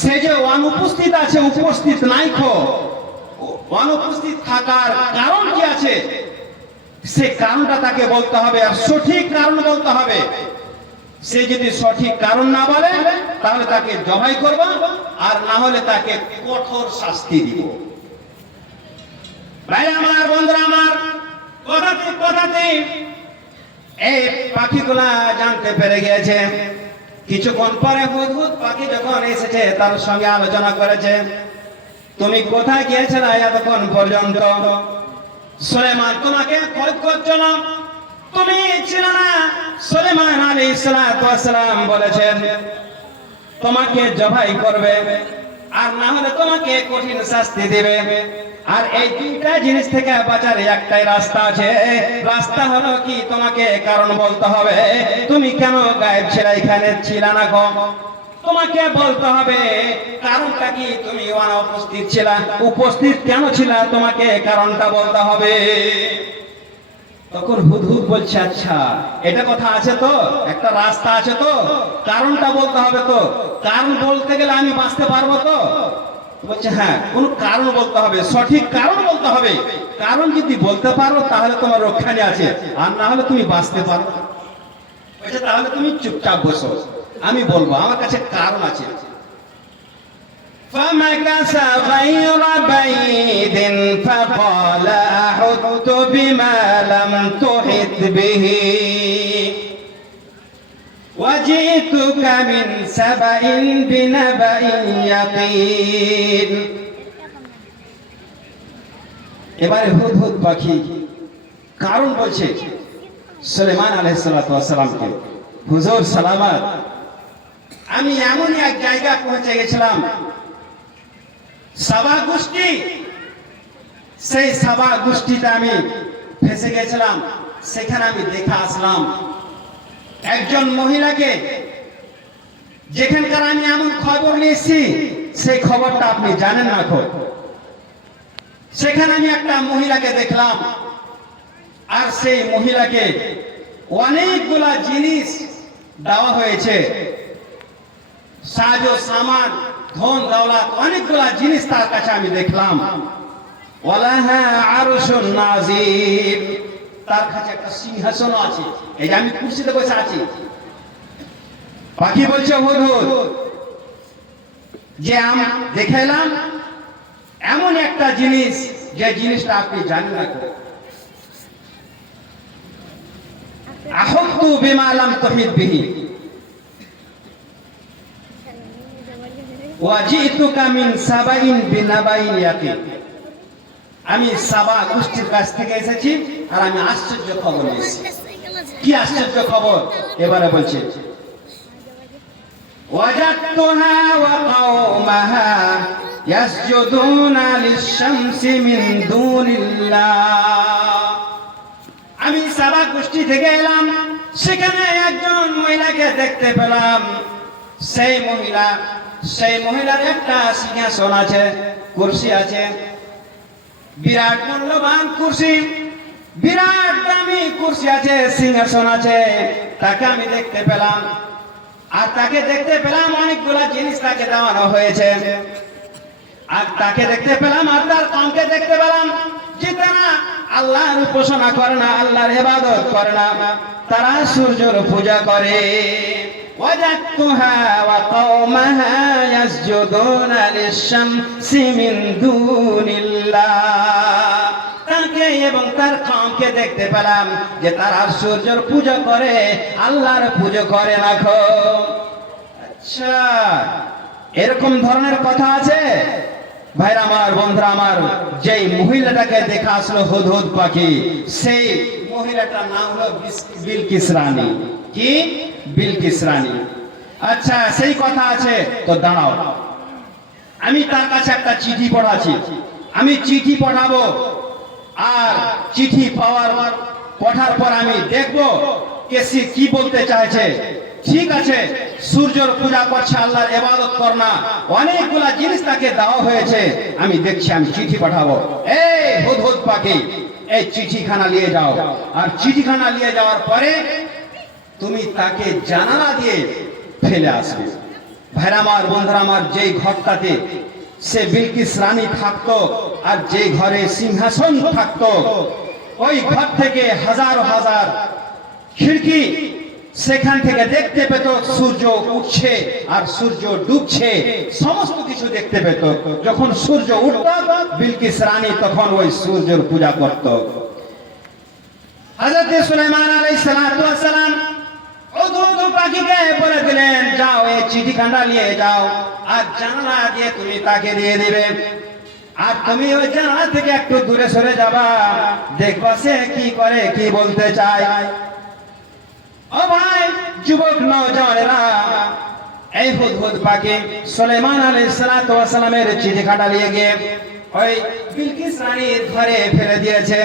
সে যে অনুপস্থিত আছে, উপস্থিত নাই খো, অনুপস্থিত থাকার কারণ কি আছে, সে কারণটা তাকে বলতে হবে, আর সঠিক কারণ বলতে হবে। সে যদি সঠিক কারণ না বলে, তাহলে তাকে জবাই করব, আর না হলে তাকে কঠোর শাস্তি দিব। ভাই আমার, বন্ধুরা আমার, কথাতে এই পাখিগুলা জানতে পেরে গিয়েছে। কিছুক্ষণ পরে হুদহুদ পাখি যখন এসেছে, তার সঙ্গে আলোচনা করেছে, তুমি কোথায় গিয়েছিলে এতক্ষণ পর্যন্ত? সুলাইমান তোমাকে খোঁজ করছিল, তুমি ছিল না। সুলাইমান আলাইহিস সালাতু ওয়াস সালাম বলেছেন তোমাকে জবাই করবে, আর না হলে তোমাকে কঠিন শাস্তি দেবে। আর এই দুইটা জিনিস থেকে বাঁচার একটাই রাস্তা আছে। রাস্তা হলো কি, তোমাকে কারণ বলতে হবে, তুমি কেন গায়েব ছিলে, এখানে ছিলে না গো। তোমাকে বলতে হবে কারণটা কি, তুমি অনুপস্থিত ছিলা, উপস্থিত কেন ছিলা, তোমাকে কারণটা বলতে হবে। তখন হুদহুদ বলছে, আচ্ছা এটা কথা আছে তো, একটা রাস্তা আছে তো, কারণটা বলতে হবে তো, কারণ বলতে গেলে আমি বাঁচতে পারবো তো? বলছে হ্যাঁ, কোন কারণ বলতে হবে, সঠিক কারণ বলতে হবে। কারণ যদি বলতে পারো তাহলে তোমার রক্ষানি আছে, আর না হলে তুমি বাঁচতে পারো। বলছে তাহলে তুমি চুপচাপ বসো, আমি বলবো, আমার কাছে কারণ আছে। فمكث غير بعيد فقال أحط بما لم تحط به وجئتك من سبأ بنبأ يقين। এবারে হুদহুদ পাখি কারণ বলছে সুলাইমান আলাইহিস সালাতু ওয়াস সালামকে, হুজুর সালামত, আমি এমন এক জায়গায় পৌঁছে গেছিলাম, সাবা গোষ্ঠী, সেই সাবা গোষ্ঠীতে আমি ফেসে গেছিলাম। সেখানে আমি দেখে আসলাম একজন মহিলাকে, যেখানকার আমি এমন খবর নিয়েছি সেই খবরটা আপনি জানেন না। সেখানে আমি একটা মহিলাকে দেখলাম, আর সেই মহিলাকে অনেকগুলা জিনিস দেওয়া হয়েছে, সাজো সামান, ধন দৌলত, অনেকগুলা জিনিস তার কাছে আমি দেখলাম। ওয়ালাহা আরশুন নাযিব, তার কাছে একটা সিংহাসন আছে, এই যে আমি কুরসিতে বসে আছি। পাখি বলছে হুদহুদ যে আমি দেখাইলাম এমন একটা জিনিস, যে জিনিসটা আপনি জানেন না। আহতু বিমা লাম তুহিত বিহি ওয়াজিতুকা মিন সাবাইন বিনাবাইন ইয়াকিন, আমি সাবা গোষ্ঠীর কাছ থেকে এসেছি আর আমি আশ্চর্য খবর নিয়েছি। কি আশ্চর্য খবর? এবারে বলছে ওয়াজাদতুহা ওয়া কওমাহা ইয়াসজুদুনা লিশ-শামসি মিন দুনিল্লাহ। আমি সাবা গোষ্ঠী থেকে এলাম, সেখানে একজন মহিলাকে দেখতে পেলাম। সেই মহিলার একটা সিংহাসন আছে, কুরসি আছে, বিরাট মূল্যবান কুরসি, বিরাট দামি কুরসি আছে, সিংহাসন আছে। তাকে আমি দেখতে পেলাম, আর তাকে দেখতে পেলাম অনেকগুলা জিনিস তাকে দেওয়ানো হয়েছে। আর তাকে দেখতে পেলাম, আর তার কমকে দেখতে পেলাম যে তারা আল্লাহর উপাসনা করে না, আল্লাহর ইবাদত করে না, তারা সূর্যের পূজা করে। ওয়াজাদতুহা ওয়া কওমাহা ইয়াসজুদুনা লিশ-শামসি মিন দুনিল্লাহ। তাকে এবং তার কওমকে দেখতে পেলাম যে তারা সূর্যের পূজা করে, আল্লাহর পূজা করে না। আচ্ছা, এরকম ধরনের কথা আছে ভাইরা আমার, বন্ধুরা আমার। যেই মহিলাটাকে দেখা আসলো হুদহুদ পাখি, সেই মহিলাটার নাম হলো বিলকিস রানী। কি? বিলকিস রানী। আচ্ছা, সেই কথা আছে তো দাঁড়াও, আমি তার কাছে একটা চিঠি পড়াচ্ছি, আমি চিঠি পাঠাবো, আর চিঠি পাঠার পর আমি দেখবো সে কি বলতে চাইছে। ঠিক আছে, সূর্যের পূজা করছে, আল্লাহর ইবাদত করে না, অনেকগুলা জিনিস তাকে দেওয়া হয়েছে, আমি দেখছি, আমি চিঠি পাঠাবো। এই হুদহুদ পাখি, এই চিঠিখানা নিয়ে যাও, আর চিঠিখানা নিয়ে যাওয়ার পরে তুমি তাকে জানালা দিয়ে ফেলে আসবে। ভাইরা আমার, বন্ধুরা আমার, যেই ঘরটাতে সে বিলকিস রানী থাকতো, আর যে ঘরে সিংহাসন থাকতো, ওই ঘর থেকে হাজার হাজার খিড়কি, সেখান থেকে দেখতে পেত সূর্য উঠছে আর সূর্য ডুবছে, সমস্ত কিছু দেখতে পেত। যখন সূর্য উঠত, বিলকিস রানী তখন ওই সূর্যের পূজা করত। হযরত সুলাইমান আলাইহিস সালাতু ওয়াস সালাম হুদহুদ পাখিকে বলে দিলেন, যাও এই চিঠিখানা নিয়ে যাও, আর জানালা দিয়ে তুমি তাকে দিয়ে দিবে, আর তুমি ওই জানালা থেকে একটু দূরে সরে যাবা, দেখবা সে কি করে, কি বলতে চায়। ও ভাই, যুবক নওজওয়ানেরা, এই হুদহুদ পাখি সুলাইমান আলাইহিস সালাতু ওয়াস সালামের চিঠিখানা নিয়ে গিয়ে ওই বিলকিস রানীর ঘরে ফেলে দিয়েছে।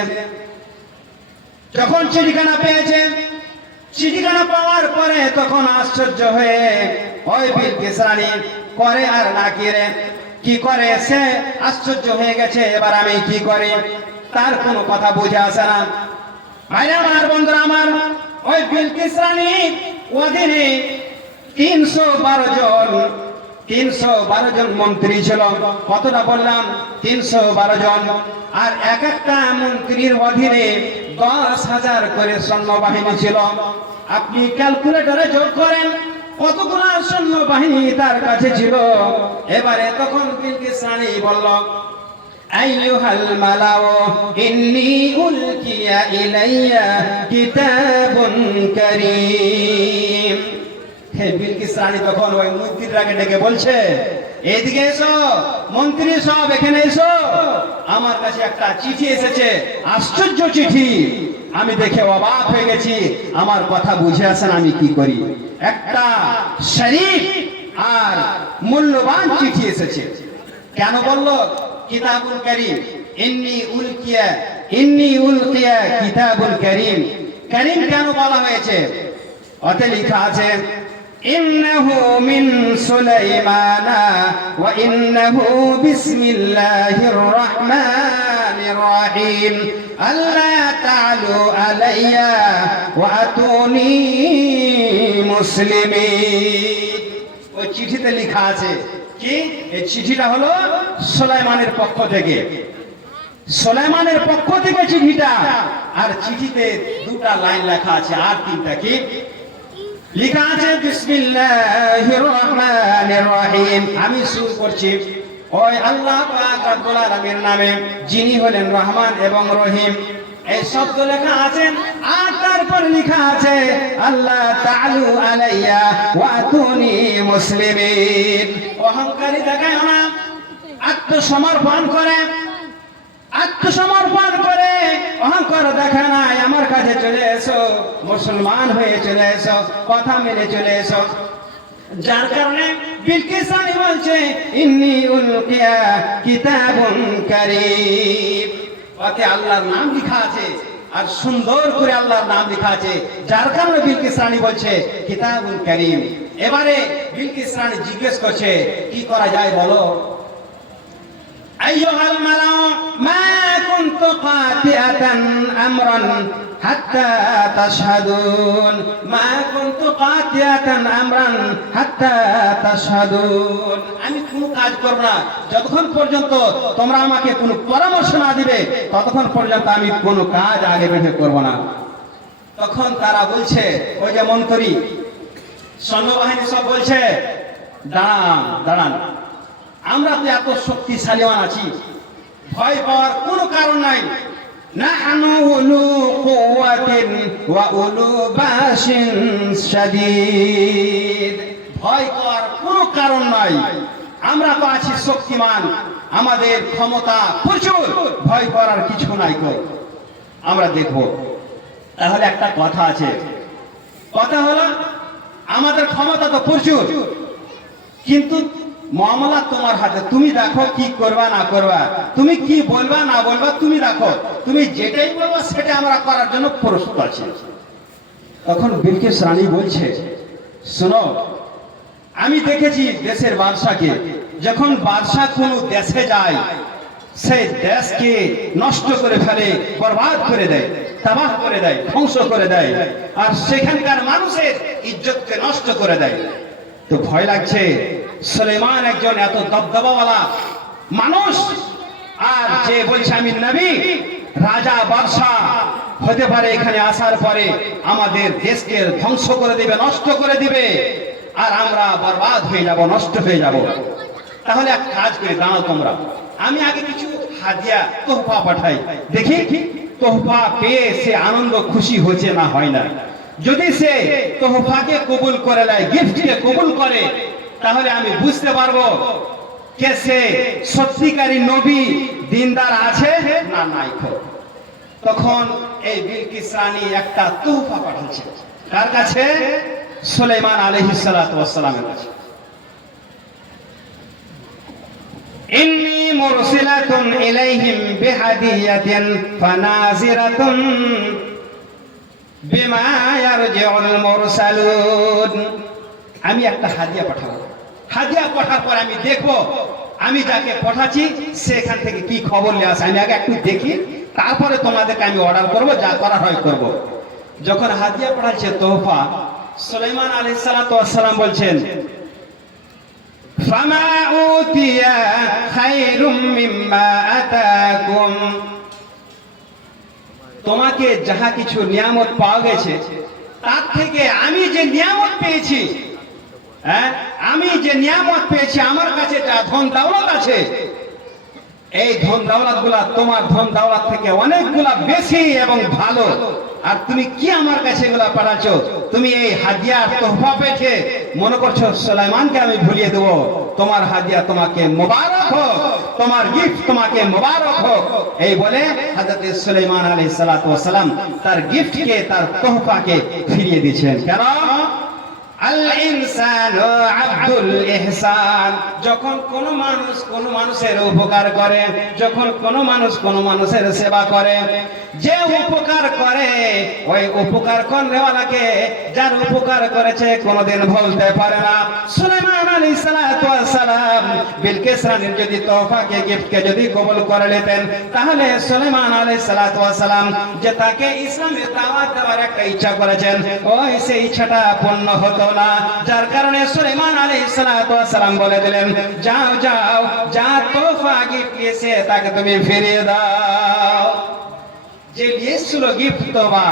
যখন চিঠিখানা পেয়েছে, চিঠিখানা পাওয়ার পরে তখন আশ্চর্য হয়ে ওই বিলকিস রানী করে আর না কি করে, সে আশ্চর্য হয়ে গেছে, এবার আমি কি করি, তার কোনো কথা বুঝে আসে না। ভাইরা আমার, বন্ধুরা আমার, ওই বিলকিস রানী অধীনে 312 জন মন্ত্রী ছিল। কতটা বললাম? 312 জন। আর এক একটা মন্ত্রীর অধীনে 10,000 করে সৈন্যবাহিনী ছিল। আপনি ক্যালকুলেটরে যোগ করেন কতগুলো সৈন্য বাহিনী তার কাছে ছিল। এবারে তখন বিলকিস রানী বলল, আইয়ুহাল মালাউ ইন্নী উলকিয়া ইলাইয়া কিতাবুন কারীম। হে বিলকিস রানী তখন ওই মন্ত্রীরাকে ডেকে বলছে, এদিকে এসো মন্ত্রী সব, এখানে এসো, আমার কাছে একটা চিঠি এসেছে, আশ্চর্য চিঠি, আমি দেখে অবাক হয়ে গেছি, আমার কথা বুঝে আসেন আমি কি করি। একটা শরীফ আর মূল্যবান চিঠি এসেছে। কেন বললো কিতাবুল কারীম? ইন্নী উলকিয়া কিতাবুল কারীম। কারীম কেন বলা হয়েছে? ওতে লেখা আছে, ইন্নাহু মিন সুলাইমানা ওয়া ইন্নাহু বিসমিল্লাহির রহমানির রহিম আল্লা তা'আলু আলাইয়া ওয়া আতুনি মুসলিমিন। ওই চিঠিতে লেখা আছে কি? এই চিঠিটা হলো সুলাইমানের পক্ষ থেকে, সুলাইমানের পক্ষ থেকে চিঠিটা। আর চিঠিতে দুটা লাইন লেখা আছে, আর তিনটা কি লেখা আছে? বিসমিল্লাহির রহমানির রহিম। আমি শুরু করছি ওই আল্লাহ পাক রব্বুল আলামিনের নামে, যিনি হলেন রহমান এবং রহিম। এই শব্দ লেখা আছে, আর তারপর লেখা আছে আল্লাহ তা'আলু আলাইয়া ওয়া আতুনি মুসলিমিন। অহংকারী দেখায় না, আত্মসমর্পণ করে, আত্মসমর্পণ করে অহংকার দেখা নাই, আমার কাছে চলে এসো, মুসলমান হয়ে চলে এসো, কথা মেনে চলে এসো। যার কারণে বিলকিস রানী বলছে ইন্নী উলকিয়া কিতাবুন কারীম। ওতে আল্লাহর নাম লেখা আছে, আর সুন্দর করে আল্লাহর নাম লেখা আছে, যার কারণে বিলকিস রানী বলছে কিতাবুল কারীম। এবারে বিলকিস রানী জিজ্ঞেস করছে কি করা যায় বলো। আইয়ুহাল মালাউ মা কুনতু কাতিআতান আমরান হাত্তা তাশহাদুন, মা কুনতু কাতিআতান আমরান হাত্তা তাশহাদুন। আমি কোনো কাজ করব না যতক্ষণ পর্যন্ত তোমরা আমাকে কোনো পরামর্শ না দিবে, ততক্ষণ পর্যন্ত আমি কোনো কাজ আগে বেঁধে করব না। তখন তারা বলছে, ওই যে মন্ত্রী সৈন্যবাহিনী সব বলছে, দাঁড়ান দাঁড়ান, আমরা তো এত শক্তিশালীমান আছি, ভয় পাওয়ার কোনো কারণ নাই। নাহনু উলু কুওয়াতিন ওয়া উলু বাশিন শাদীদ। ভয় পাওয়ার কোনো কারণ নাই, আমরা তো আছি শক্তিমান, আমাদের ক্ষমতা প্রচুর, ভয় করার কিছু নাই। আমরা দেখব। তাহলে একটা কথা আছে, কথা হলো আমাদের ক্ষমতা তো প্রচুর, কিন্তু মামলা তোমার হাতে, তুমি দেখো কি করবা না করবা, তুমি কি বলবা না বলবা তুমি দেখো, তুমি যেটাই বলবা সেটা আমরা করার জন্য প্রস্তুত আছি। তখন বিলকিস রানী বলছে, শোনো, আমি দেখেছি দেশের বাদশাকে, যখন বাদশা কোনো দেশে যায় সেই দেশকে নষ্ট করে ফেলে, বরবাদ করে দেয়, তাবাহ করে দেয়, ধ্বংস করে দেয়, আর সেখানকার মানুষের ইজ্জতকে নষ্ট করে দেয়। তো ভয় লাগছে, সুলাইমান একজন এত দবদবাওয়ালা মানুষ, আর যে বলছে আমি নবী, রাজা বাদশা হতে পারে, এখানে আসার পরে আমাদের দেশকে ধ্বংস করে দিবে, নষ্ট করে দিবে, আর আমরা বরবাদ হয়ে যাব, নষ্ট হয়ে যাব। তাহলে এক কাজ করে দাঁড়াও তোমরা, আমি আগে কিছু হাদিয়া তোহফা পাঠাই, দেখি তোহফা পেয়ে সে আনন্দ খুশি হচ্ছে না হয় না। যদি সে তোহফাকে কবুল করে নেয়, গিফটকে কবুল করে, তাহলে আমি বুঝতে পারবো কে সে সত্যিকারী নবী, দিনদার আছে না নাই। তখন এই বিলকিস রানী একটা তোহফা পাঠাচ্ছে, কার কাছে? সুলাইমান আলাইহিস সালাতু ওয়াস সালামের কাছে। ইন্নী মুরসিলাতুন ইলাইহিম বিহাদিয়াতিন ফানাজিরাতুন বিমা ইয়ারজিউল মুরসালুন। আমি একটা হাদিয়া পাঠাবো, হাদিয়া পাঠার পর আমি দেখবো আমি যাকে পাঠাচ্ছি সেখান থেকে কি খবর নিয়ে আসে, আমি আগে একটু দেখি, তারপরে তোমাদেরকে আমি অর্ডার করব, যা করা হয় করব। যখন হাদিয়া পাঠাচ্ছে তোহফা, সুলাইমান আলাইহিস সালাতু ওয়াস সালাম বলছেন, ফামা উতিয়া খায়রুম মিম্মা আতাকুম, তোমাকে যাহা কিছু নিয়ামত পাওয়া গেছে তার থেকে আমি যে নিয়ামত পেয়েছি হ্যাঁ, আমি যে নিয়ামত পেয়েছি, আমার কাছে যা ধন দৌলত আছে, এই ধন দৌলত গুলা তোমার ধন দৌলত থেকে অনেকগুলা বেশি এবং ভালো। আর তুমি কি আমার কাছে এগুলা পাঠাচ্ছ? তুমি এই হাদিয়ার তোহফা পেয়েছে মনে করছো সুলাইমানকে আমি ভুলিয়ে দেবো? তোমার হাদিয়া তোমাকে মোবারক হোক, তোমার গিফট তোমাকে মোবারক হোক। এই বলে হযরত সুলাইমান আলাইহিস সালাতু ওয়াস সালাম তার গিফটকে, তার তোহফাকে ফিরিয়ে দিয়েছেন। কেন? আল ইনসানু আব্দুল ইহসান। যখন কোন মানুষ কোন মানুষের উপকার করে, যখন কোন মানুষ কোন মানুষের সেবা করে, যে উপকার করে ওই উপকার করনেওয়ালাকে, যার উপকার করেছে কোনদিন ভুলতে পারে না। সুলাইমান আলাইহিস সালাতু ওয়াস সালাম বিলকিস রানীর যদি তোহফাকে, গিফটকে যদি কবুল করে নিতেন, তাহলে সুলাইমান আলাইহিস সালাতু ওয়াস সালাম যে তাকে ইসলামের দাওয়াত দেওয়ার একটা ইচ্ছা করেছেন, ওই সেই ইচ্ছাটা পূর্ণ হতো না। যার কারণে সুলাইমান আলাইহিস সালাতু ওয়াস সালাম বলে দিলেন, যাও যাও, যা তোহফা গিফট দিয়েছে তাকে তুমি ফিরিয়ে দাও। যে দিয়েছিল গিফট তোবা,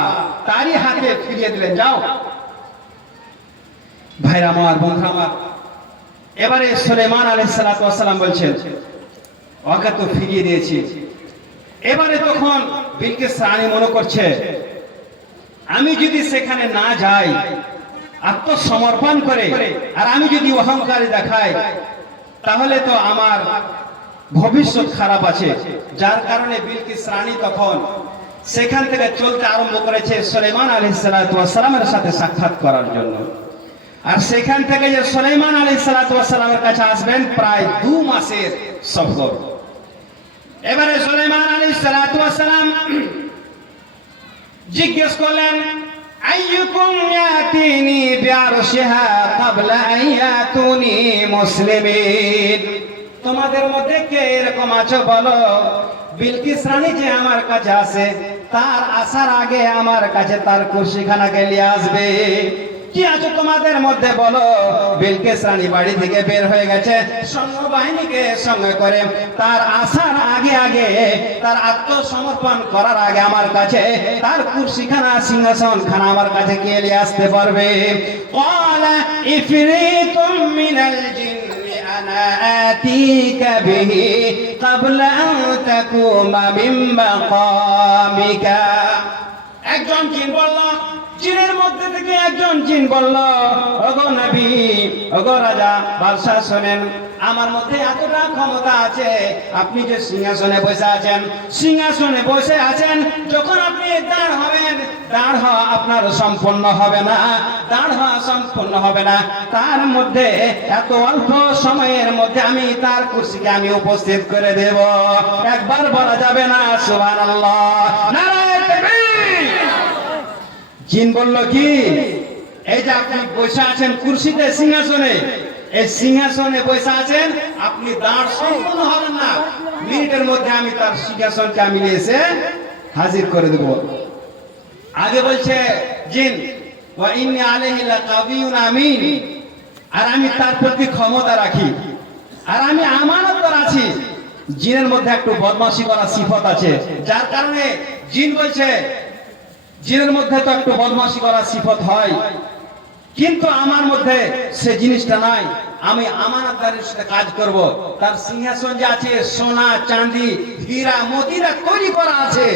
তারই হাতে ফিরিয়ে দিলেন, যাও। ভাইরা আমার, বন্ধুরা আমার, এবারে সুলাইমান আলাইহিস সালাতু ওয়াস সালাম বলছেন, ওকে তো ফিরিয়ে দিয়েছি। এবারে তখন বিলকিস রানী মনে করছে, আমি যদি সেখানে না যাই আত্মসমর্পণ করে, আর আমি যদি অহংকারী দেখাই, তাহলে তো আমার ভবিষ্যৎ খারাপ আছে। যার কারণে বিলকিস রানী তখন সেখান থেকে চলতে আরম্ভ করেছে সুলাইমান আলাইহিস সালাতু ওয়াস সালামের সাথে সাক্ষাৎ করার জন্য। আর সেখান থেকে যে সুলাইমান আলাইহিস সালাতু ওয়াস সালামের কাছে আসবেন, প্রায় 2 মাসের সফর। এবারে সুলাইমান আলাইহিস সালাতু ওয়াস সালাম জিজ্ঞেস করলেন, আইয়ুকুম ইয়াতিনি বিআরশিহা ক্বাবলা আন ইয়াতুনি মুসলিমিন। তোমাদের মধ্যে কে এরকম আছো বলো, বিলকিস রানী যে আমার কাছে আসে, তার আসার আগে আমার কাছে তার কুরসিখানাকে নিয়ে আসবে। কি আছো তোমাদের মধ্যে বলো? বিলকিস রানী বাড়ি থেকে বের হয়ে গেছে সৈন্যবাহিনীকে সঙ্গে করে, তার আসার আগে আগে, তার আত্মসমর্পণ করার আগে আমার কাছে তার কুরসিখানা, সিংহাসন খানা আমার কাছে কে নিয়ে আসতে পারবে? ক্বালা ইফরিতুম মিনাল জিন্নি আনা আতিকা বিহি ক্বাবলা আন তাকুমা মিন মাকামিকা। একজন জিন বলল, জিনের মধ্যে থেকে একজন জিন বলল, ওগো নবী, ওগো রাজা, বাদশা, শোনেন, আমার মধ্যে এতটা ক্ষমতা আছে, আপনি যে সিংহাসনে বসে আছেন, সিংহাসনে বসে আছেন, যখন আপনি দাঁড় হবেন, দাঁড় হওয়া আপনার সম্পূর্ণ হবে না, দাঁড় হওয়া সম্পূর্ণ হবে না। তার মধ্যে এত অল্প সময়ের মধ্যে আমি তার কুরসিকে আমি উপস্থিত করে দেব। একবার বলা যাবে না সুবহানাল্লাহ? নারায়ে তাকবীর। জিন বলল কি, এই যে আপনি বসে আছেন কুরসিতে, সিংহাসনে, এই সিংহাসনে বসে আছেন, আপনি দাঁড় সম্পূর্ণ হবেন না, মিনিটের মধ্যে আমি তার সিংহাসনকে আমি এসে হাজির করে দেব। আগে বলছে জিন, ওয়া ইন্নী আলাইহি লাকাবিয়ুন আমিন, আর আমি তার প্রতি ক্ষমতা রাখি, আর আমি আমানতদার আছি। জিনের মধ্যে একটু বদমাশি করার সিফত আছে, যার কারণে জিন বলছে, জিনের মধ্যে তো একটু বদমাশি করার সিফত হয়, কিন্তু আমার মধ্যে সে জিনিসটা নাই। আমি আমানতদারির সাথে কাজ করব। তার সিংহাসন যে আছে সোনা, চাঁদি, হীরা, মতিরা তৈরি করা আছে,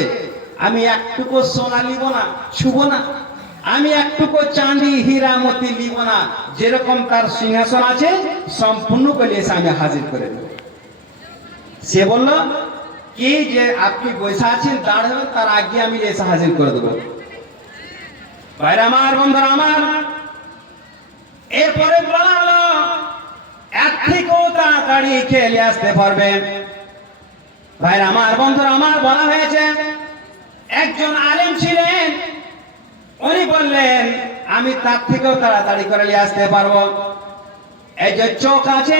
আমি একটুকু সোনা নিব না, ছুবো না, আমি একটুকু চাঁদি, হীরা, মতি নিব না। যেরকম তার সিংহাসন আছে সম্পূর্ণ করে এসে আমি হাজির করে দেব। সে বলল কি, যে আপনি বসে আছেন, দাঁড়াবেন, তার আগে আমি এসে হাজির করে দেবো। ভাইরা আমার, বন্ধুরা আমার, এরপরে বলা হলো, এর থেকেও তাড়াতাড়ি খেলে আসতে পারবেন। ভাইরা আমার, বন্ধুরা আমার, বলা হয়েছে একজন আলেম ছিলেন, উনি বললেন আমি তার থেকেও তাড়াতাড়ি করে নিয়ে আসতে পারবো। এই যে চোখ আছে,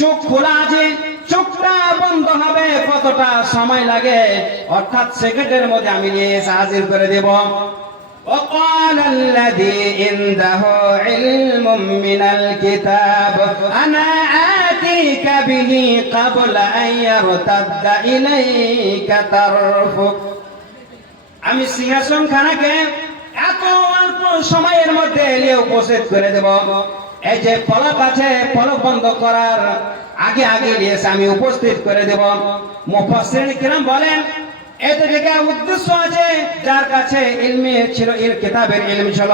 চোখ খোলা আছে, চোখটা বন্ধ হবে কতটা সময় লাগে, অর্থাৎ সেকেন্ডের মধ্যে আমি নিয়ে এসে হাজির করে দেব। وقال الذي عنده علم من الكتاب أنا آتيك به قبل أن يرتد إليك طرفك। আমি সিংহাসন খানাকে এত অল্প সময়ের মধ্যে এলে উপস্থিত করে দেব। এই যে পলক আছে, পলক বন্ধ করার আগে আগে এসে আমি উপস্থিত করে দেব। মুফাসসিরিন কিরাম বলেন এতে থেকে উদ্দেশ্য আছে, যার কাছে ইলমে ছিল, কিতাবের ইলম ছিল।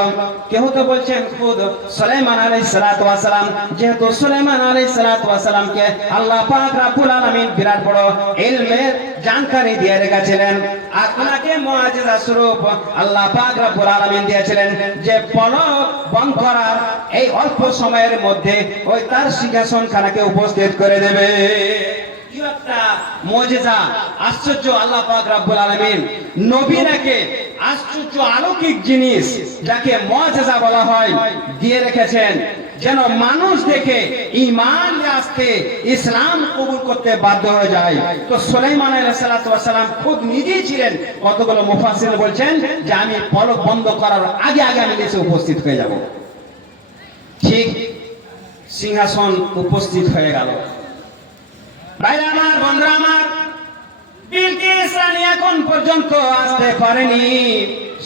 কেউ তো বলছেন খুদ সুলাইমান আলাইহিস সালাতু ওয়াস সালাম, যেহেতু সুলাইমান আলাইহিস সালাতু ওয়াস সালামকে আল্লাহ পাক রব্বুল আলামিন বিরাট বড় ইলমের জানকারি দিয়ে রেখেছিলেন, আর ওনাকে মুআজিজা স্বরূপ আল্লাহ পাক রব্বুল আলামিন দিয়েছিলেন যে পলক বন্ধ করার এই অল্প সময়ের মধ্যে ওই তার সিংহাসনখানাকে উপস্থিত করে দেবে। কি একটা মুজিজা, আশ্চর্য! আল্লাহ পাক রব্বুল আলামিন নবীরাকে আশ্চর্য অলৌকিক জিনিস, যাকে মুজিজা বলা হয়, দিয়ে রেখেছেন, যেন মানুষ দেখে ঈমান আসতে, ইসলাম কবুল করতে বাধ্য হয়ে যায়। তো সুলাইমান আলাইহিস সালাতু ওয়াস সালাম খুদ নিজেই ছিলেন। কতগুলো মুফাসসির বলছেন যে আমি পলক বন্ধ করার আগে আগে আমি এসে উপস্থিত হয়ে যাব। ঠিক সিংহাসন উপস্থিত হয়ে গেল। ভাইরা আমার, বন্ধুরা আমার, বিলকিস রানী এখন পর্যন্ত আসতে পারেনি,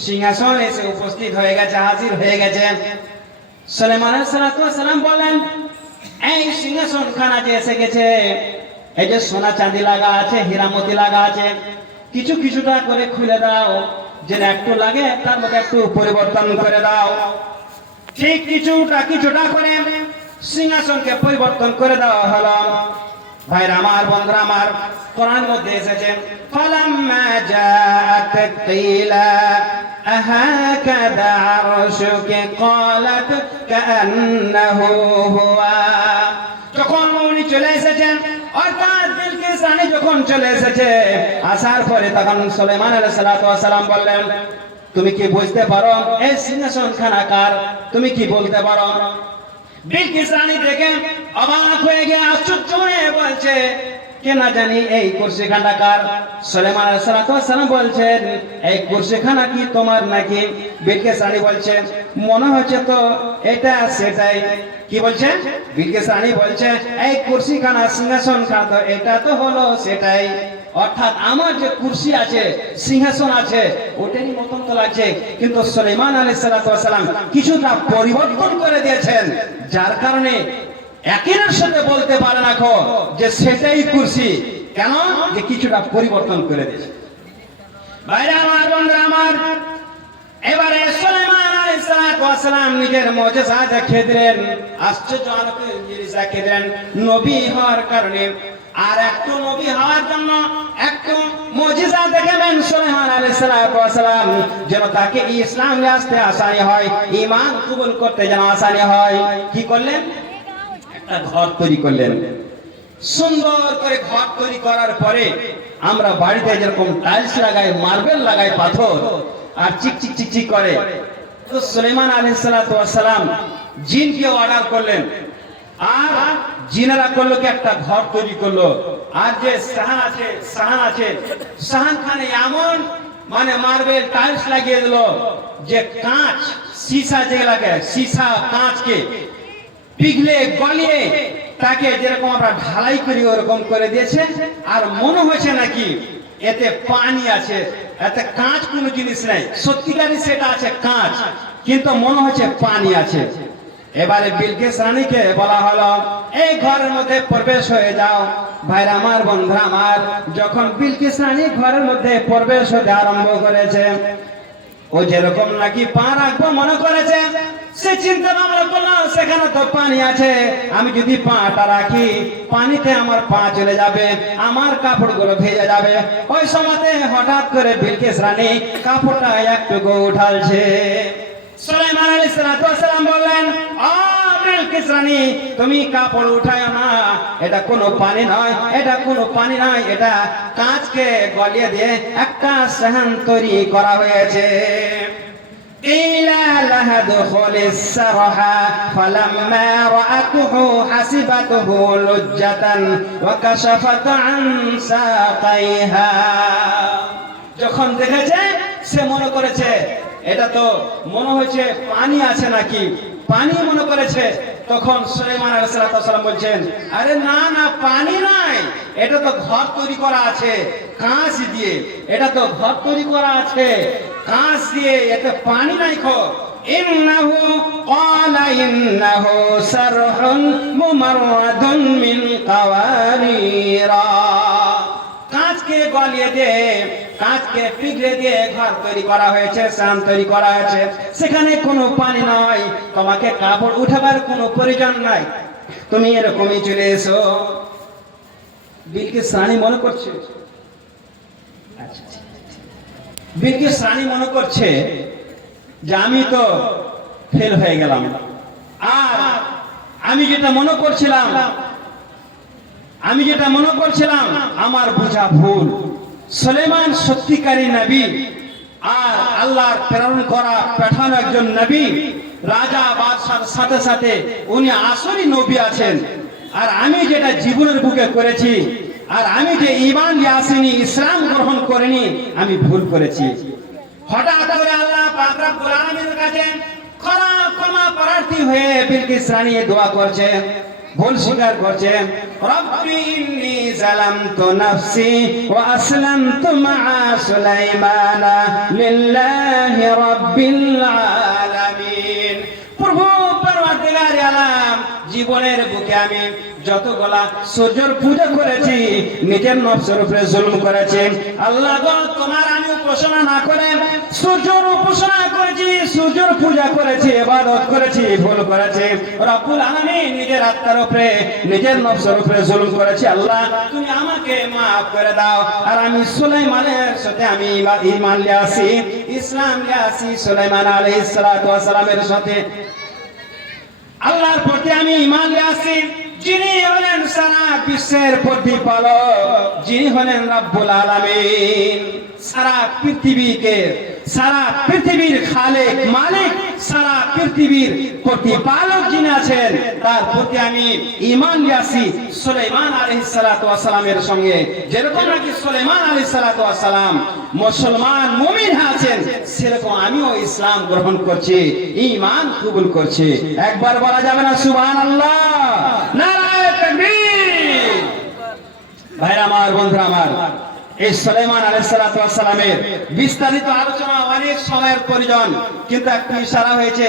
সিংহাসন এসে উপস্থিত হয়ে গেছে, হাজির হয়ে গেছে। সুলাইমান আলাইহিস সালাতু ওয়াস সালাম বলেন, এই সিংহাসন খানা যে এসে গেছে, এই যে সোনা চাঁদি লাগা আছে, হীরা মতি লাগা আছে, কিছুটা করে খুলে দাও, যেন একটু লাগে তার মধ্যে একটু পরিবর্তন করে দাও। ঠিক কিছুটা করে সিংহাসনকে পরিবর্তন করে দেওয়া হলো। ভাইরা আমার, বন্ধুরা আমার, কোরআনের মধ্যে এসেছে ফালাম্মা জাআত কিলা আহাকাযা আরশুকা ক্বালাত কাআন্নাহু হুয়া। যখন উনি চলে এসেছেন, অর্থাৎ বিলকিস রানী যখন চলে এসেছে, আসার পরে তখন সুলাইমান আলাইহিস সালাতু ওয়াস সালাম বললেন, তুমি কি বুঝতে পারো এই সিংহাসন খানা কার? তুমি কি বলতে পারো? বিলকিস রানী দেখে অবাক হয়ে গিয়ে আশ্চর্য হয়ে বলছে, কে না জানি এই কুরসিখানা কার? সুলাইমান আলাইহিস সালাতু ওয়াস সালাম বলছেন, এই কুরসিখানা কি তোমার নাকি? বিলকিস রানী বলছে, মনে হচ্ছে তো এটা সেটাই। কি বলছে? বিলকিস রানী বলছে, এই কুরসিখানা, সিংহাসন খানা তো এটা তো হলো সেটাই। অর্থাৎ আমার যে কুরসি আছে, সিংহাসন আছে, ওটারই মতন তো লাগছে, কিন্তু সুলাইমান আলাইহিস সালাতু ওয়াস সালাম কিছুটা পরিবর্তন করে দিয়েছেন, যার কারণে একের সাথে বলতে পারে না যে সেটাই কুরসি। কেন? যে কিছুটা পরিবর্তন করে দিয়েছে। ভাইরা আমার, বন্ধুরা আমার, এবারে সুলাইমান আলাইহিস সালাতু ওয়াস সালাম নিজের মুজিজা দেখিয়ে দিলেন, আশ্চর্য আলোকের জিনিস দেখিয়ে দিলেন নবী হওয়ার কারণে। আর একটু নবী হওয়ার জন্য একটু মুজিজা দেখাবেন সুলাইমান আলাইহিস সালাতু ওয়াস সালাম, যেন তাকে ইসলাম নিয়ে আসতে আসানি হয়, ঈমান কবুল করতে যেন আসানি হয়। কি করলেন? একটা ঘর তৈরি করলেন। সুন্দর করে ঘর তৈরি করার পরে আমরা বাড়িতে যেরকম টাইলস লাগাই, মার্বেল লাগাই, পাথর, আর চিক করে, তো সুলাইমান আলাইহিস সালাতু ওয়াস সালাম জিনকে অর্ডার করলেন, আর জিনেরা করলো কি একটা ঘর তৈরি করলো। আর যে সাহান আছে, সাহান খানে এমন মানে মার্বেল টাইলস লাগিয়ে দিল যে কাঁচ, সীসা যেগুলাকে, সীসা কাঁচকে পিঘলে গলিয়ে তাকে যেরকম আমরা ঢালাই করি ওরকম করে দিয়েছে। আর মনে হয়েছে নাকি এতে পানি আছে, এতে কাঁচ কোনো জিনিস নেই, সত্যিকারই সেটা আছে কাঁচ, কিন্তু মনে হচ্ছে পানি আছে। এবারে বিলকিস রানীকে বলা হলো, এই ঘরের মধ্যে প্রবেশ হয়ে যাও। ভাইরা আমার, বন্ধুরা আমার, যখন বিলকিস রানী ঘরের মধ্যে প্রবেশ হতে আরম্ভ করেছে, ও যেরকম নাকি পা রাখবো মনে করেছে, সে চিন্তা ভাবনা করলো সেখানে তো পানি আছে, আমি যদি পাটা রাখি পানিতে আমার পা চলে যাবে, আমার কাপড়গুলো ভেজে যাবে। ওই সময়তে হঠাৎ করে বিলকিস রানী কাপড়টা একটু উঠালছে। সুলাইমান আলাইহিস সালাতু ওয়াস সালাম বললেন, ও বিলকিস রানী, তুমি কাপড় উঠায় না, এটা কোনো পানি নয়, এটা কোনো পানি নয়, এটা কাঁচকে গলিয়ে দিয়ে একটা সাহান তৈরি করা হয়েছে। ইলা লাহাদখুলিস সারহা ফালাম্মা রাআতুহু হাসিবাতুহু লুজ্জাতান ওয়া কাশাফাত আন সাকাইহা। যখন দেখেছে সে মনে করেছে এটা তো মনে হয়েছে পানি আছে নাকি, পানি মনে করেছে। তখন সুলাইমান আলাইহিস সালাতু ওয়াস সালাম বলছেন, আরে না না, পানি নাই, এটা তো ঘর তৈরি করা আছে কাঁচ দিয়ে, এটা তো ঘর তৈরি করা আছে কাঁচ দিয়ে, এতে পানি নাই। ইন্নাহু ক্বালা ইন্নাহু সারহুন মুমাররাদুন মিন কাওয়ারিরা। কাঁচকে গলিয়ে দিয়ে, কাঁচকে পিঘলে দিয়ে ঘর তৈরি করা হয়েছে, স্থান তৈরি করা হয়েছে, সেখানে কোনো পানি নয়, তোমাকে কাপড় উঠাবার কোনো প্রয়োজন নাই, তুমি এরকমই চলে এসো। বিলকিস রানী মনে করছে, বিলকিস রানী মনে করছে যে আমি তো ফেল হয়ে গেলাম, আর আমি যেটা মনে করছিলাম আমার বোঝা ভুল। সুলাইমান সত্যিকারী নবী, আর আল্লাহর প্রেরণ করা পাঠানো একজন নবী, রাজা বাদশার সাথে সাথে উনি আসরি নবী আছেন। আর আমি যেটা জীবনের বুকে করেছি, আর আমি যে ঈমান নিয়ে আসিনি, ইসলাম গ্রহণ করিনি, আমি ভুল করেছি। হঠাৎ করে আল্লাহ পাক রব্বুল আলামিনের কাছে ক্ষমা প্রার্থী হয়ে বিলকিস রানী দোয়া করছেন, ভুল স্বীকার করছেন। রব্বি ইন্নী যালামতু নাফসি ওয়া আসলামতু মা'a সুলাইমানা লিল্লাহি রাব্বিল আলামিন। প্রভু পরওয়ারদিগার আলাম, জীবনের বুকে আমি যতগুলা সূর্যের পূজা করেছি, নিজের নফসের উপরে জুলুম করেছি। আল্লাহ গো, তোমার আমি উপাসনা না করে সূর্যের উপাসনা করেছি, সূর্যের পূজা করেছি, ইবাদত করেছি, ভুল করেছি। রব্বুল আলামিন নিজের আত্মার উপরে, নিজের নফসের উপরে জুলুম করেছি। আল্লাহ তুমি আমাকে maaf করে দাও। আর আমি সুলাইমানের সাথে আমি ঈমান নিয়ে আসি, ইসলাম নিয়ে আসি, সুলাইমান আলাইহিস সালাতু ওয়াস সালামের সাথে আল্লাহর প্রতি আমি ঈমান নিয়ে আসি, যিনি হলেন সারা বিশ্বের প্রতিপালক, যিনি হলেন রব্বুল আলামিন। সারা পৃথিবীর খালেক, মালিক, সারা পৃথিবীর প্রতিপালক যিনি আছেন, তার প্রতি আমি ঈমান নিয়ে আসি। সুলাইমান আলাইহিস সালাতু ওয়াস সালামের সঙ্গে যেরকম নাকি সুলাইমান আলাইহিস সালাতু ওয়াস সালাম মুসলমান মুমিন আছেন, সেরকম আমিও ইসলাম গ্রহণ করছি, ঈমান কবুল করছি। একবার বলা যাবে না সুবহানাল্লাহ? নারায়ে তাকবীর। ভাইরা আমার, বন্ধুরা আমার, এই সুলাইমান আলাইহিস সালাতু ওয়াস সালামের বিস্তারিত আলোচনা অনেক সময়ের প্রয়োজন, কিন্তু একটু ইশারা হয়েছে